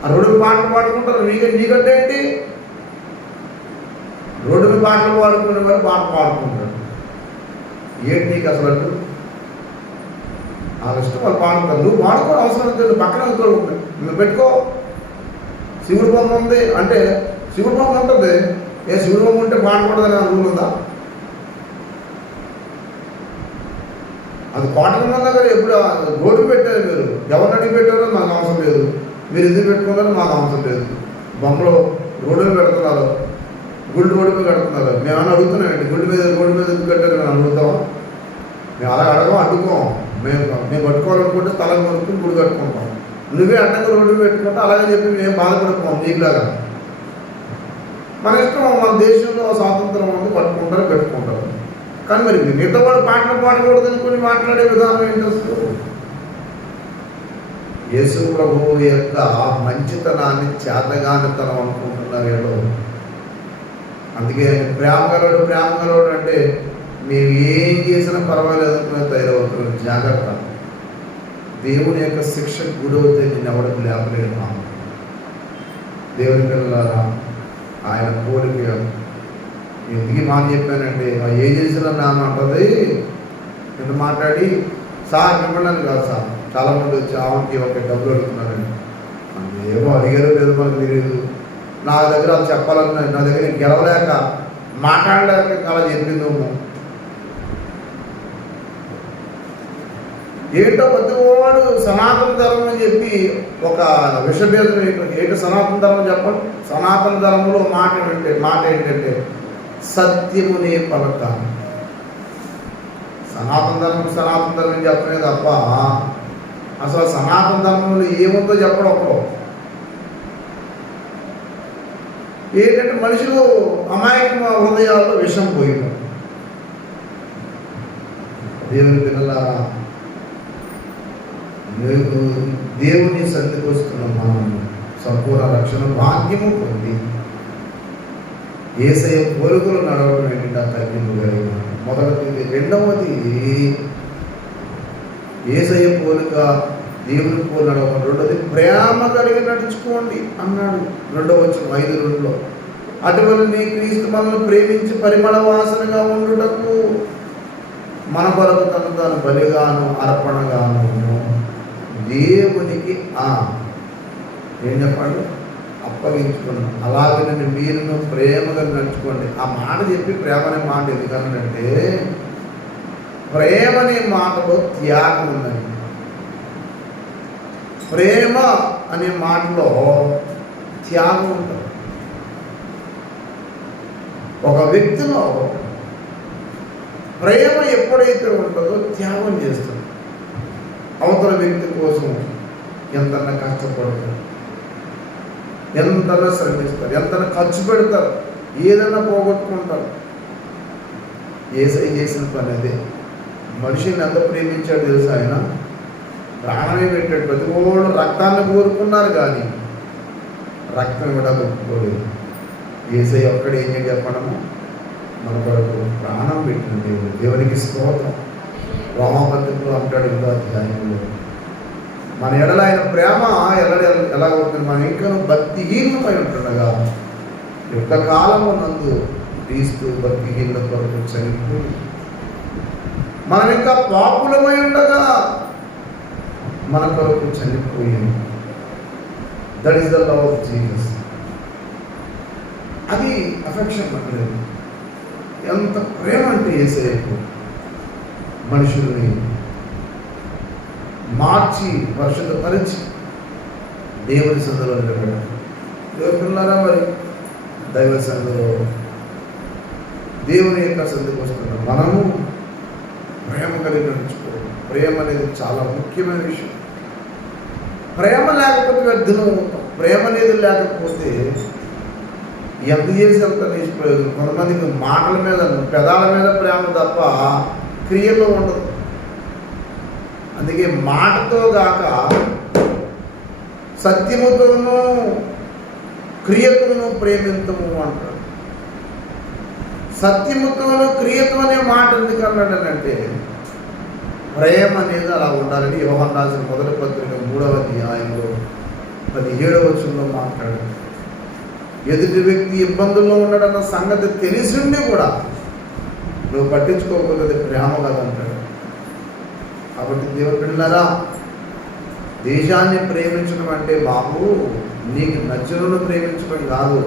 ఆ రోడ్డు పాటలు పాడుకుంటారు. నీకంటే ఏంటి, రోడ్డు మీద పాటలు పాడుకునే వారు పాట పాడుకుంటారు. ఏంటి నీకు అసలు అంటూ ఆ ఇష్టం వాళ్ళు పాడుతారు. నువ్వు పాడుకో, అవసరం లేదు, పక్కన నువ్వు పెట్టుకో. శివుడు బొమ్మ ఉంది అంటే శివుడు బొమ్మ ఉంటుంది. ఏ శివుడు బొమ్మ ఉంటే పాడకూడదని రూల్ ఉందా? అది పాటల దగ్గర ఎప్పుడు రోడ్డు పెట్టారు. మీరు ఎవరిని అడిగి పెట్టారో మాకు అవసరం లేదు, మీరు ఎందుకు పెట్టుకున్నారో మాకు అవసరం లేదు. బొమ్మలో రోడ్డు పెడుతున్నారు, గుళ్ళు రోడ్డు మీద కడుతున్నారు. మేమన్నా అడుగుతున్నామండి, రోడ్డు మీద ఎందుకు కట్టారు మేము అడుగుతాం? మేము అలా అడుగుకోం. మేము పట్టుకోవాలనుకుంటే స్థలం కొనుక్కుని గుడి కట్టుకుంటాం. నువ్వే అడ్డంగా రోడ్డు పెట్టుకుంటే అలాగే చెప్పి మేము బాధపడుకోం నీకులాగా. మన ఇష్టం, మన దేశంలో స్వాతంత్రం ఉంది, పట్టుకుంటారు పెట్టుకుంటారు. కానీ మరి మిగతా వాడు పాటలు పాడకూడదు అనుకుని మాట్లాడే విధానం ఏంటి అసలు? యేసు ప్రభువు యొక్క మంచితనాన్ని చేతగానితనం అనుకుంటున్నారు ఏదో. అందుకే ప్రేమగలడు అంటే మేము ఏం చేసినా పర్వాలేదు అనుకునే తయారవుతున్నారు. జాగ్రత్త, దేవుని యొక్క శిక్షకు గురవుతే నేను ఎవరికి లేపలేను. దేవుని పిల్లలారా, ఆయన కోరిక ఎందుకు మాట చెప్పానంటే, ఏం చేసినా నాన్న అంటుంది. నేను మాట్లాడి సార్ మిమ్మల్ని కాదు సార్, చాలామంది వచ్చి ఆమెకి ఒక డబ్బులు అడుగుతున్నారండి. ఏమో అడిగారో లేదో మనకు తెలియదు. నా దగ్గర అది చెప్పాలన్నా నా దగ్గర గెలవలేక మాట్లాడలేక అలా చెప్పిందేమో. ఏంటో ప్రతివాడు సనాతన ధర్మం అని చెప్పి ఒక విషభేదం ఏంటో సనాతన ధర్మం చెప్పండి. సనాతన ధర్మంలో మాట ఏంటంటే సత్యమునే పలక. సనాతన ధర్మం చెప్పనే తప్ప అసలు సనాతన ధర్మంలో ఏముందో చెప్పడం ఒకడు. ఏంటంటే మనుషులు అమాయక హృదయాల్లో విషం పోయినారు. దేవుని పిల్లలారా, దేవుని సన్నిధికి వస్తున్న మనం సంపూర్ణ రక్షణ భాగ్యము పొంది యేసయ్య పోలికలు నడవడం ఏంటంటే ఆ తగ్గింపు కలిగిన మొదటిది. రెండవది యేసయ్య పోలిక దేవుని పోలి నడవడం. రెండవది ప్రేమ కలిగి నడుచుకోండి అన్నాడు 2వ వచనం 5:2. అటువంటి క్రీస్తు మనల్ని ప్రేమించి పరిమళ వాసనగా ఉండుటకు మన కొరకు తను బలిగాను అర్పణగాను దేవునికి ఏం చెప్పండి అప్పగించుకున్నాం. అలాగే మీరు ప్రేమగా నడుచుకోండి. ఆ మాట చెప్పి ప్రేమ అనే మాట ఎందుకనంటే, ప్రేమ అనే మాటలో త్యాగం ఉందండి. ప్రేమ అనే మాటలో త్యాగం ఉంటుంది. ఒక వ్యక్తిలో ప్రేమ ఎప్పుడైతే ఉంటుందో త్యాగం చేస్తుంది. అవతల వ్యక్తి కోసం ఎంతన్నా కష్టపడతారు, ఎంతన్నా శ్రమిస్తారు, ఎంతన్నా ఖర్చు పెడతారు, ఏదైనా పోగొట్టుకుంటారు. యేసయ్య చేసిన పని అదే. మనిషిని ఎంత ప్రేమించాడు తెలుసు, ఆయన ప్రాణమే పెట్టాడు. ప్రతి ఒక్కరు రక్తాన్ని కోరుకున్నారు కానీ రక్తం ఇవ్వడానికి ఒప్పుకోలేదు. యేసయ్య ఒక్కడే ఏం చెప్పడము, మన కొరకు ప్రాణం పెట్టిన దేవుడు. దేవునికి స్తోత్రం. రోమపత్రికలో అంటాడు 8వ అధ్యాయంలో, మన ఎడల ఆయన ప్రేమ ఎలా అవుతుంది, మనం ఇంకా భక్తిహీనమై ఉంటుండగా యుద్ధ కాలము నందు క్రీస్తు భక్తిహీన కొరకు చనిపోయి, మనం ఇంకా పాపులమై ఉండగా మన కొరకు చనిపోయింది. That is the love of Jesus. అది అఫెక్షన్ అంటే ఎంత ప్రేమ అంటే యేసయ్యకు మనుషుల్ని మార్చి పరిశుద్ధపరిచి దేవుని సందులో నిలబెట్టారు. దేవుడున్నారా మరి దైవ సందులో దేవుని యొక్క సందుకు వస్తున్నారు. మనము ప్రేమ కలిగి నడుచుకోవాలి. ప్రేమ అనేది చాలా ముఖ్యమైన విషయం. ప్రేమ లేకపోతే వ్యర్థం అవుతాం. ప్రేమ అనేది లేకపోతే ఎంత చేసి అంత నిష్ప్రయోజనం. కొంతమందికి మాటల మీద పెదాల మీద ప్రేమ తప్ప క్రియల్లో ఉండదు. అందుకే మాటతో గాక సత్యముతోనూ క్రియతోనూ ప్రేమించము అంటారు. సత్యముతోనూ క్రియతో అనే మాట ఎందుకు అన్నాడనంటే ప్రేమ అనేది అలా ఉండాలని యోహాను రాసిన మొదటి పత్రిక 3వ అధ్యాయంలో 17వ వచనంలో మాట్లాడారు. ఎదుటి వ్యక్తి ఇబ్బందుల్లో ఉన్నాడన్న సంగతి తెలిసిండి కూడా నువ్వు పట్టించుకోకపోతే ప్రేమ కాదంటాడు. కాబట్టి దేవుని బిడ్డలారా, దేశాన్ని ప్రేమించడం అంటే బాబు నీకు నచ్చులను ప్రేమించడం కాదు,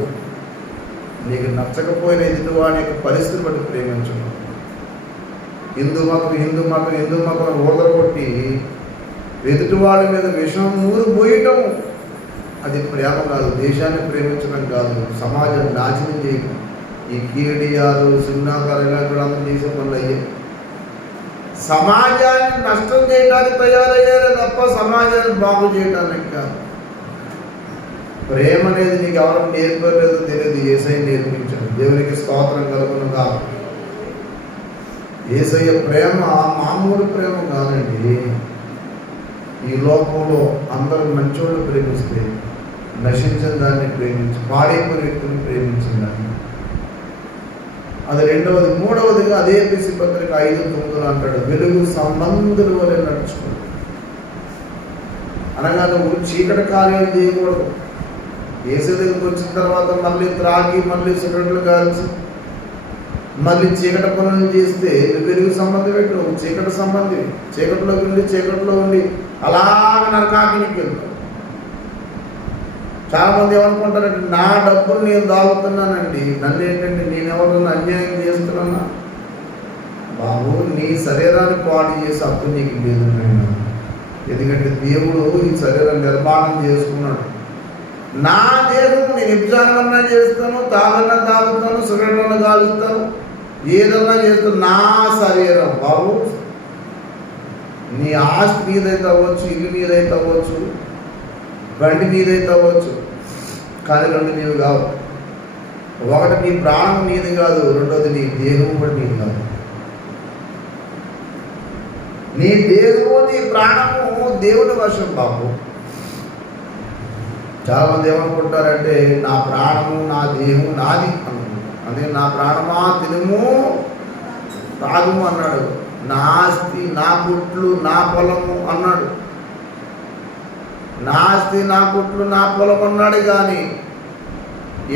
నీకు నచ్చకపోయిన ఎదుటివాడి యొక్క పరిస్థితిని బట్టి ప్రేమించడం. హిందూ మతం ఊదరగొట్టి ఎదుటివాడి మీద విషం ఊరు పోయటం అది ప్రేమ కాదు. దేశాన్ని ప్రేమించడం కాదు, సమాజాన్ని నాశనం చేయడం. ఈ కీడియాలు సినిమాకారు ఇలాంటి అందరూ చేసే పనులు అయ్యాయి. సమాజాన్ని నష్టం చేయడానికి తయారయ్యారే తప్ప సమాజాన్ని బాగు చేయడానికి కాదు. ప్రేమ అనేది నీకు ఎవరు నేర్పలేదు తెలియదు, యేసయ్య నేర్పించాడు. దేవునికి స్తోత్రం కలుగునుగా. యేసయ్య ప్రేమ మామూలు ప్రేమ కాదండి. ఈ లోకంలో అందరూ మంచోళ్ళు ప్రేమిస్తే నశించిన దాన్ని ప్రేమించి, పాడైపోయిన వ్యక్తిని ప్రేమించిన దాన్ని. అది రెండవది. మూడవదిగా అదే ఎఫెసీ పత్రిక 5:9 అంటాడు, వెలుగు సంబంధుల వలె నడుచుకోండి. అనగా నువ్వు చీకటి కార్యాలు చేయకూడదు. యేసయ్య దగ్గరికి వచ్చిన తర్వాత మళ్ళీ త్రాగి, మళ్ళీ సిగరెట్లు కాల్చి, మళ్ళీ చీకటి పనులు చేస్తే వెలుగు సంబంధం పెట్టి నువ్వు చీకటి సంబంధి. చీకటిలో ఉండి అలాగ నరకాగ్నికి వెళ్తావు. చాలామంది ఏమనుకుంటారంటే నా డబ్బులు నేను దాగుతున్నానండి, నన్ను ఏంటంటే నేను ఎవరిని అన్యాయం చేస్తున్నా. బాబు నీ శరీరాన్ని పాడు చేసి అప్పు నీకు లేదు నాయన. ఎందుకంటే దేవుడు ఈ శరీరం నిర్మాణం చేసుకున్నాడు. నా దేహం నేను విభజానమన్నా చేస్తాను, తాగుతాను, సిగరెట్లన్నా కాలుస్తాను, ఏదన్నా చేస్తాను. నా శరీరం బాబు, నీ ఆస్తి నీదైతే అవ్వచ్చు, ఇల్లు నీదైతే అవ్వచ్చు, బండి నీదైతే అవ్వచ్చు, కానీ రెండు నీవు కావు. ఒకటి నీ ప్రాణం నీది కాదు, రెండోది నీ దేహం కూడా నీది కాదు. నీ దేహము నీ ప్రాణము దేవుని వశం బాబు. చాలామంది ఏమనుకుంటారంటే నా ప్రాణము నా దేహము నాది అనుకుంటారు. అందుకే నా ప్రాణమా తినుము తాగుము అన్నాడు. నా ఆస్తి నా పుట్లు నా పొలము అన్నాడు. నా ఆస్తి నా పుట్లు నా పొలం అన్నాడు. కానీ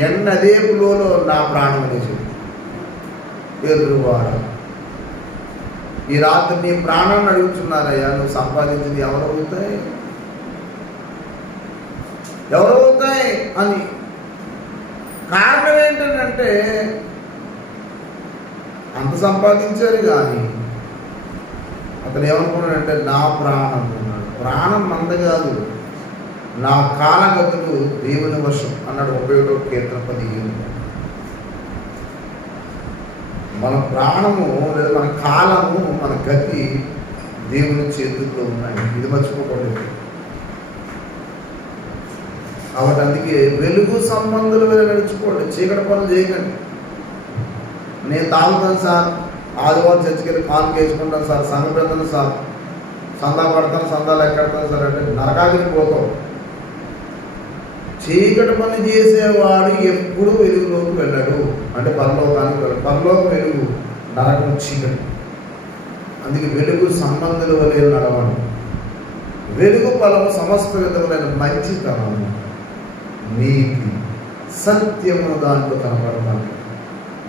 ఎన్నదే పులోలో నా ప్రాణం అనేసి ఎదురువాడ. ఈ రాత్రి నీ ప్రాణాన్ని అడుగుతున్నారయ్యా, నువ్వు సంపాదించింది ఎవరవుతాయి అని. కారణం ఏంటంటే అంత సంపాదించారు కానీ అతను ఏమనుకున్నాడంటే నా ప్రాణం అన్నాడు. ప్రాణం మంద కాదు, నా కాలగతులు దేవుని వశం అన్నాడు 31వ కీర్తన 15. మన ప్రాణము లేదా మన కాలము మన గతి దేవుని చేతుల్లో ఉన్నాయి. ఇది మర్చిపోకూడదు. కాబట్టి అందుకే వెలుగు సంబంధుల మీద నడుచుకోండి, చీకటి పనులు చేయకండి. నేను తాగుతాను సార్, ఆదివారం చర్చికి వెళ్ళి కాలు వేసుకుంటాను సార్, సంఘ పెడతాను సార్, సందా పడతాను, సందాలు ఎక్కడతాను సార్ అంటే నరకాగిరి పోతావు. చీకటి పని చేసేవాడు ఎప్పుడు వెలుగులోకి వెళ్ళడు, అంటే పరలోకానికి వెళ్ళడు. పరలోకం వెలుగు, నరకం చీకటి. అందుకే వెలుగు సంబంధుల వలె నడవండి. వెలుగు ఫలము సమస్త విధములైన మంచితనము, నీతి, సత్యము దాంట్లో కనపడతాను.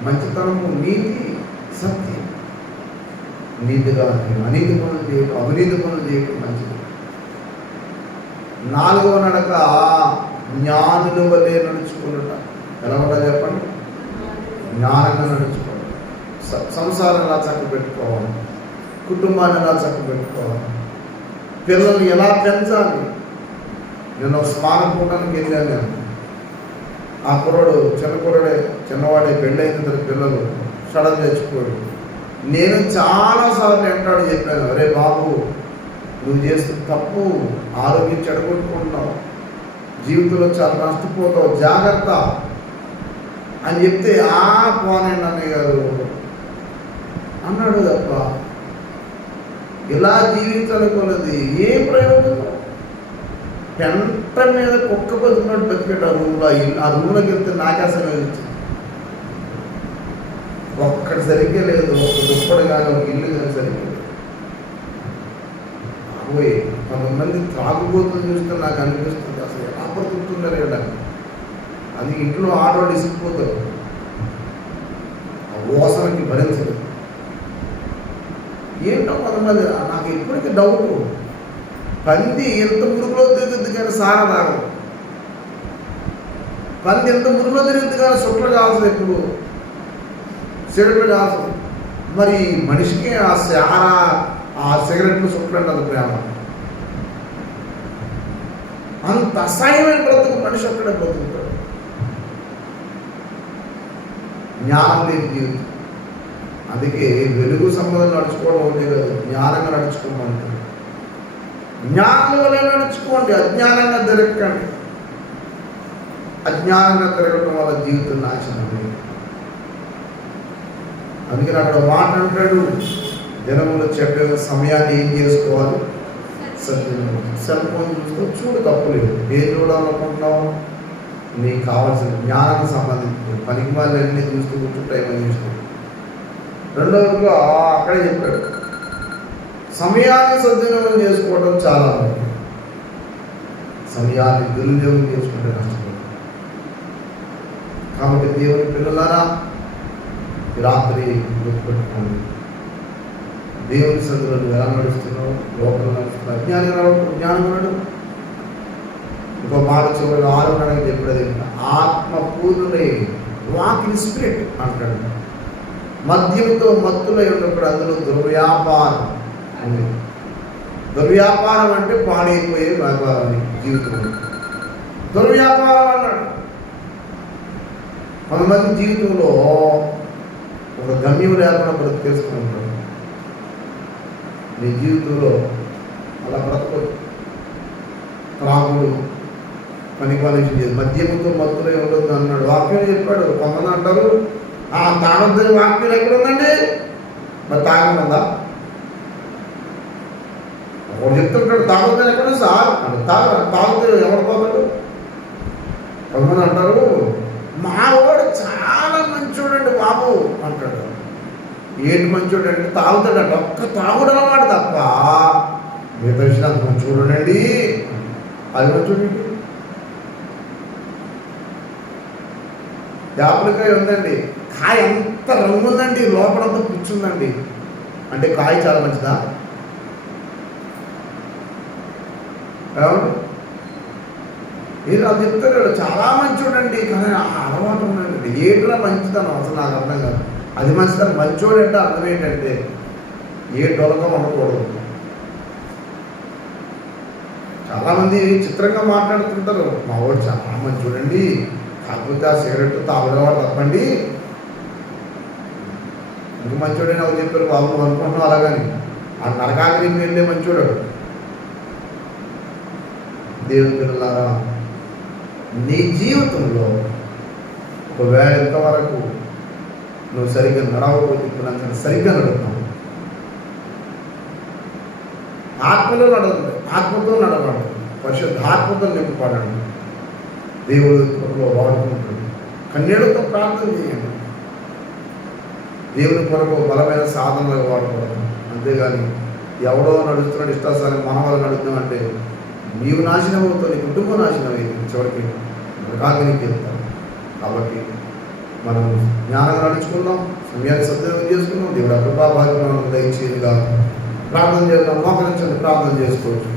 మంచితనము, నీతి, సత్యం. నీతిగా అనీతి పనులు చేయటం, అవినీతి పనులు చేయటం మంచిది. 4వ నడక జ్ఞానుల వలె నడుచుకున్నట. ఎలా ఉండాలి చెప్పండి? జ్ఞానంగా నడుచుకోవాలి. సంసారం ఎలా చక్కబెట్టుకోవాలి, కుటుంబాన్ని ఎలా చక్కబెట్టుకోవాలి, పిల్లల్ని ఎలా పెంచాలి. నేను స్మారకూటానికి వెళ్ళాను. నేను ఆ కుర్రాడు చిన్నవాడే పెళ్ళైన ఇద్దరు పిల్లలు సడన్ చచ్చిపోయాడు. నేను చాలాసార్లు వెంటాడు చెప్పాను, అరే బాబు నువ్వు చేస్తున్న తప్పు, ఆరోగ్యం చెడగొట్టుకుంటున్నావు, జీవితంలో చాలా నష్టపోతావు, జాగ్రత్త అని చెప్తే పోనండి అన్నయ్య గారు అన్నాడు తప్ప ఇలా జీవించాలనుకోలేదు. ఏ ప్రయోజనం? పెంట మీద కుక్క బతుకున్నట్టు బతికాడు ఆ రూమ్లో. ఆ రూమ్లోకి వెళ్తే నాకే అసలు ఒక్కటి సరిగ్గా లేదు, ఒక దుప్పటి కానీ ఒక ఇల్లు కానీ సరిగ్గా లేదు. పోయి కొంతమంది త్రాగుబోతులు చూస్తే నాకు అనిపిస్తుంది, అసలు ఎలా బ్రతుకుతున్నారు ఇలా. అది ఇంట్లో ఆడవాళ్ళు ఇసిగిపోతారు, ఆ ఓసనకి భరించదు. ఏంటో కొంతమంది, నాకు ఎప్పటికీ డౌట్, పంది ఎంత మురుగులో తిరుగుద్ది కానీ సారా తాగదు. పంది ఎంత మురుగులో తిరుగుద్ది కానీ సుట్లు కావాల్సింది, ఎప్పుడు సిగరెట్లు కావాల్సింది. మరి మనిషికి ఆ సారా, ఆ సిగరెట్లు సుట్లు అంటది ప్రేమ. అంత అసహ్యమైన బ్రతుకు మనిషి అక్కడే బ్రతుకుతాడు. జ్ఞానం లేని జీవితం. అందుకే వెలుగు సంబంధం నడుచుకోవడం ఉండే కాదు, జ్ఞానంగా నడుచుకోమంటారు. జ్ఞానం వల్ల నడుచుకోండి, అజ్ఞానంగా తిరగకండి. అజ్ఞానంగా తిరగడం వల్ల జీవితం నాశనం. అందుకని అక్కడ మాట అంటాడు, దినములో చెప్పే సమయాన్ని ఏం చేసుకోవాలి? సెల్ ఫోన్ చూస్తూ చూడు, తప్పులేదు. ఏం చూడాలనుకుంటున్నావు? నీకు కావాల్సిన జ్ఞానానికి సంబంధించిన పనికి వాళ్ళు అన్నీ చూస్తూ కూర్చుంటే ఏమని చూసుకో. రెండవదిగా అక్కడే చెప్పాడు, సమయాన్ని సద్వినియోగం చేసుకోవడం చాలా ముఖ్యం. సమయాన్ని దుర్వినియోగం చేసుకుంటే నష్టపోతుంది. కాబట్టి దేవుని పిల్లలారా, రాత్రి గుర్తుపెట్టుకోండి, దేవుని సన్నిధిలో ఎలా నడుస్తున్నావు? లోపల నడుస్తున్నావు. అజ్ఞానం రావడం, జ్ఞానం రావడం. ఇంకో మాట చివరి 6వ నడక చెప్పేది, ఆత్మ పూర్ణులై వాక్ ఇన్ స్పిరిట్ అంటాడు. మద్యంతో మత్తులై ఉన్నప్పుడు అందులో దుర్వ్యాపారం ఉంది. దుర్వ్యాపారం అంటే పాడైపోయే వ్యాపారం జీవితం. దుర్వ్యాపారం అన్నాడు. కొంతమంది జీవితంలో ఒక గమ్యం లేకుండా బ్రతికేసుకుని ఉంటాడు. నీ జీవితంలో అలా బ్రతకదు. త్రాగుడు, పనిపాలేషన్ చేసి మద్యముతో మత్తులై ఉండదు అన్నాడు. వాక్యం చెప్పాడు. కొంతమంది అంటారు, తాగొద్దని వాక్యం ఎక్కడ ఉందండి? మరి తాగనుందా? ఒకడు చెప్తుంటాడు తాగొద్దని ఎక్కడ సార్ అంటే తాగుతాడు, ఎవరు పోతాడు? కొంతమంది అంటారు, మా వాడు చాలా మంచోడండి బాబు అంటాడు. ఏంటి మంచోడు అంటే తాగుతాడంట. ఒక్క తాగుడు అన్నమాట తప్ప మిగతా విషయం అంత మంచోడండి. అది మంచోడండి. యాపిల్కాయ ఉందండి, కాయ ఎంత రంగు ఉందండి, లోపలంతా పుచ్చుందండి అంటే కాయ చాలా మంచిదా? మీరు అది చెప్తారు, చాలా మంచోడండి, కానీ అలవాటు ఉందండి. ఏట్లా మంచిదనం అసలు నాకు అర్థం కాదు. అది మంచిదని మంచోడు అంటే అర్థం ఏంటంటే ఏ డొలకం ఉండకూడదు. చాలామంది చిత్రంగా మాట్లాడుతుంటారు, మా వాడు చాలా మంచోడండి, కాకపోతే ఆ సిగరెట్ తాగడం వాడు తప్పండి. ఇంక మంచోడే నాకు చెప్పారు బాబు అనుకుంటున్నావు. అలాగని ఆ నరకాగ్ని వెళ్ళే మంచోడు. దేవుని పిల్లలారా, నీ జీవితంలో ఒకవేళ ఎంతవరకు నువ్వు సరిగ్గా నడవకపోతే ఇప్పుడు సరిగ్గా నడుపుతావు. ఆత్మలో నడవండి, ఆత్మతో నడవండి, పరిశుద్ధాత్మతో నింపబడండి. దేవుడు కృపలో వాడుకుంటాడు. కన్నీళ్లతో ప్రార్థన చేయండి. దేవుని కొరకు బలమైన సాధనలుగా వాడుకోవడం. అంతేగాని ఎవడో నడుస్తున్నాడు ఇష్టాసారి మన వల్ల నడుస్తున్నామంటే నీవు నాశనం అవుతావు, నీ కుటుంబం నాశనం అయింది, చివరికి నరకాగ్నికి వెళ్తాం. కాబట్టి మనం జ్ఞానంగా నడుచుకుందాం, సమయాన్ని సద్వినియోగం చేసుకుందాం. దేవుడు కృపాభాగ్యం దయచేయగా ప్రార్థన చేద్దాం. మోకరించండి, ప్రార్థన చేసుకోవచ్చు.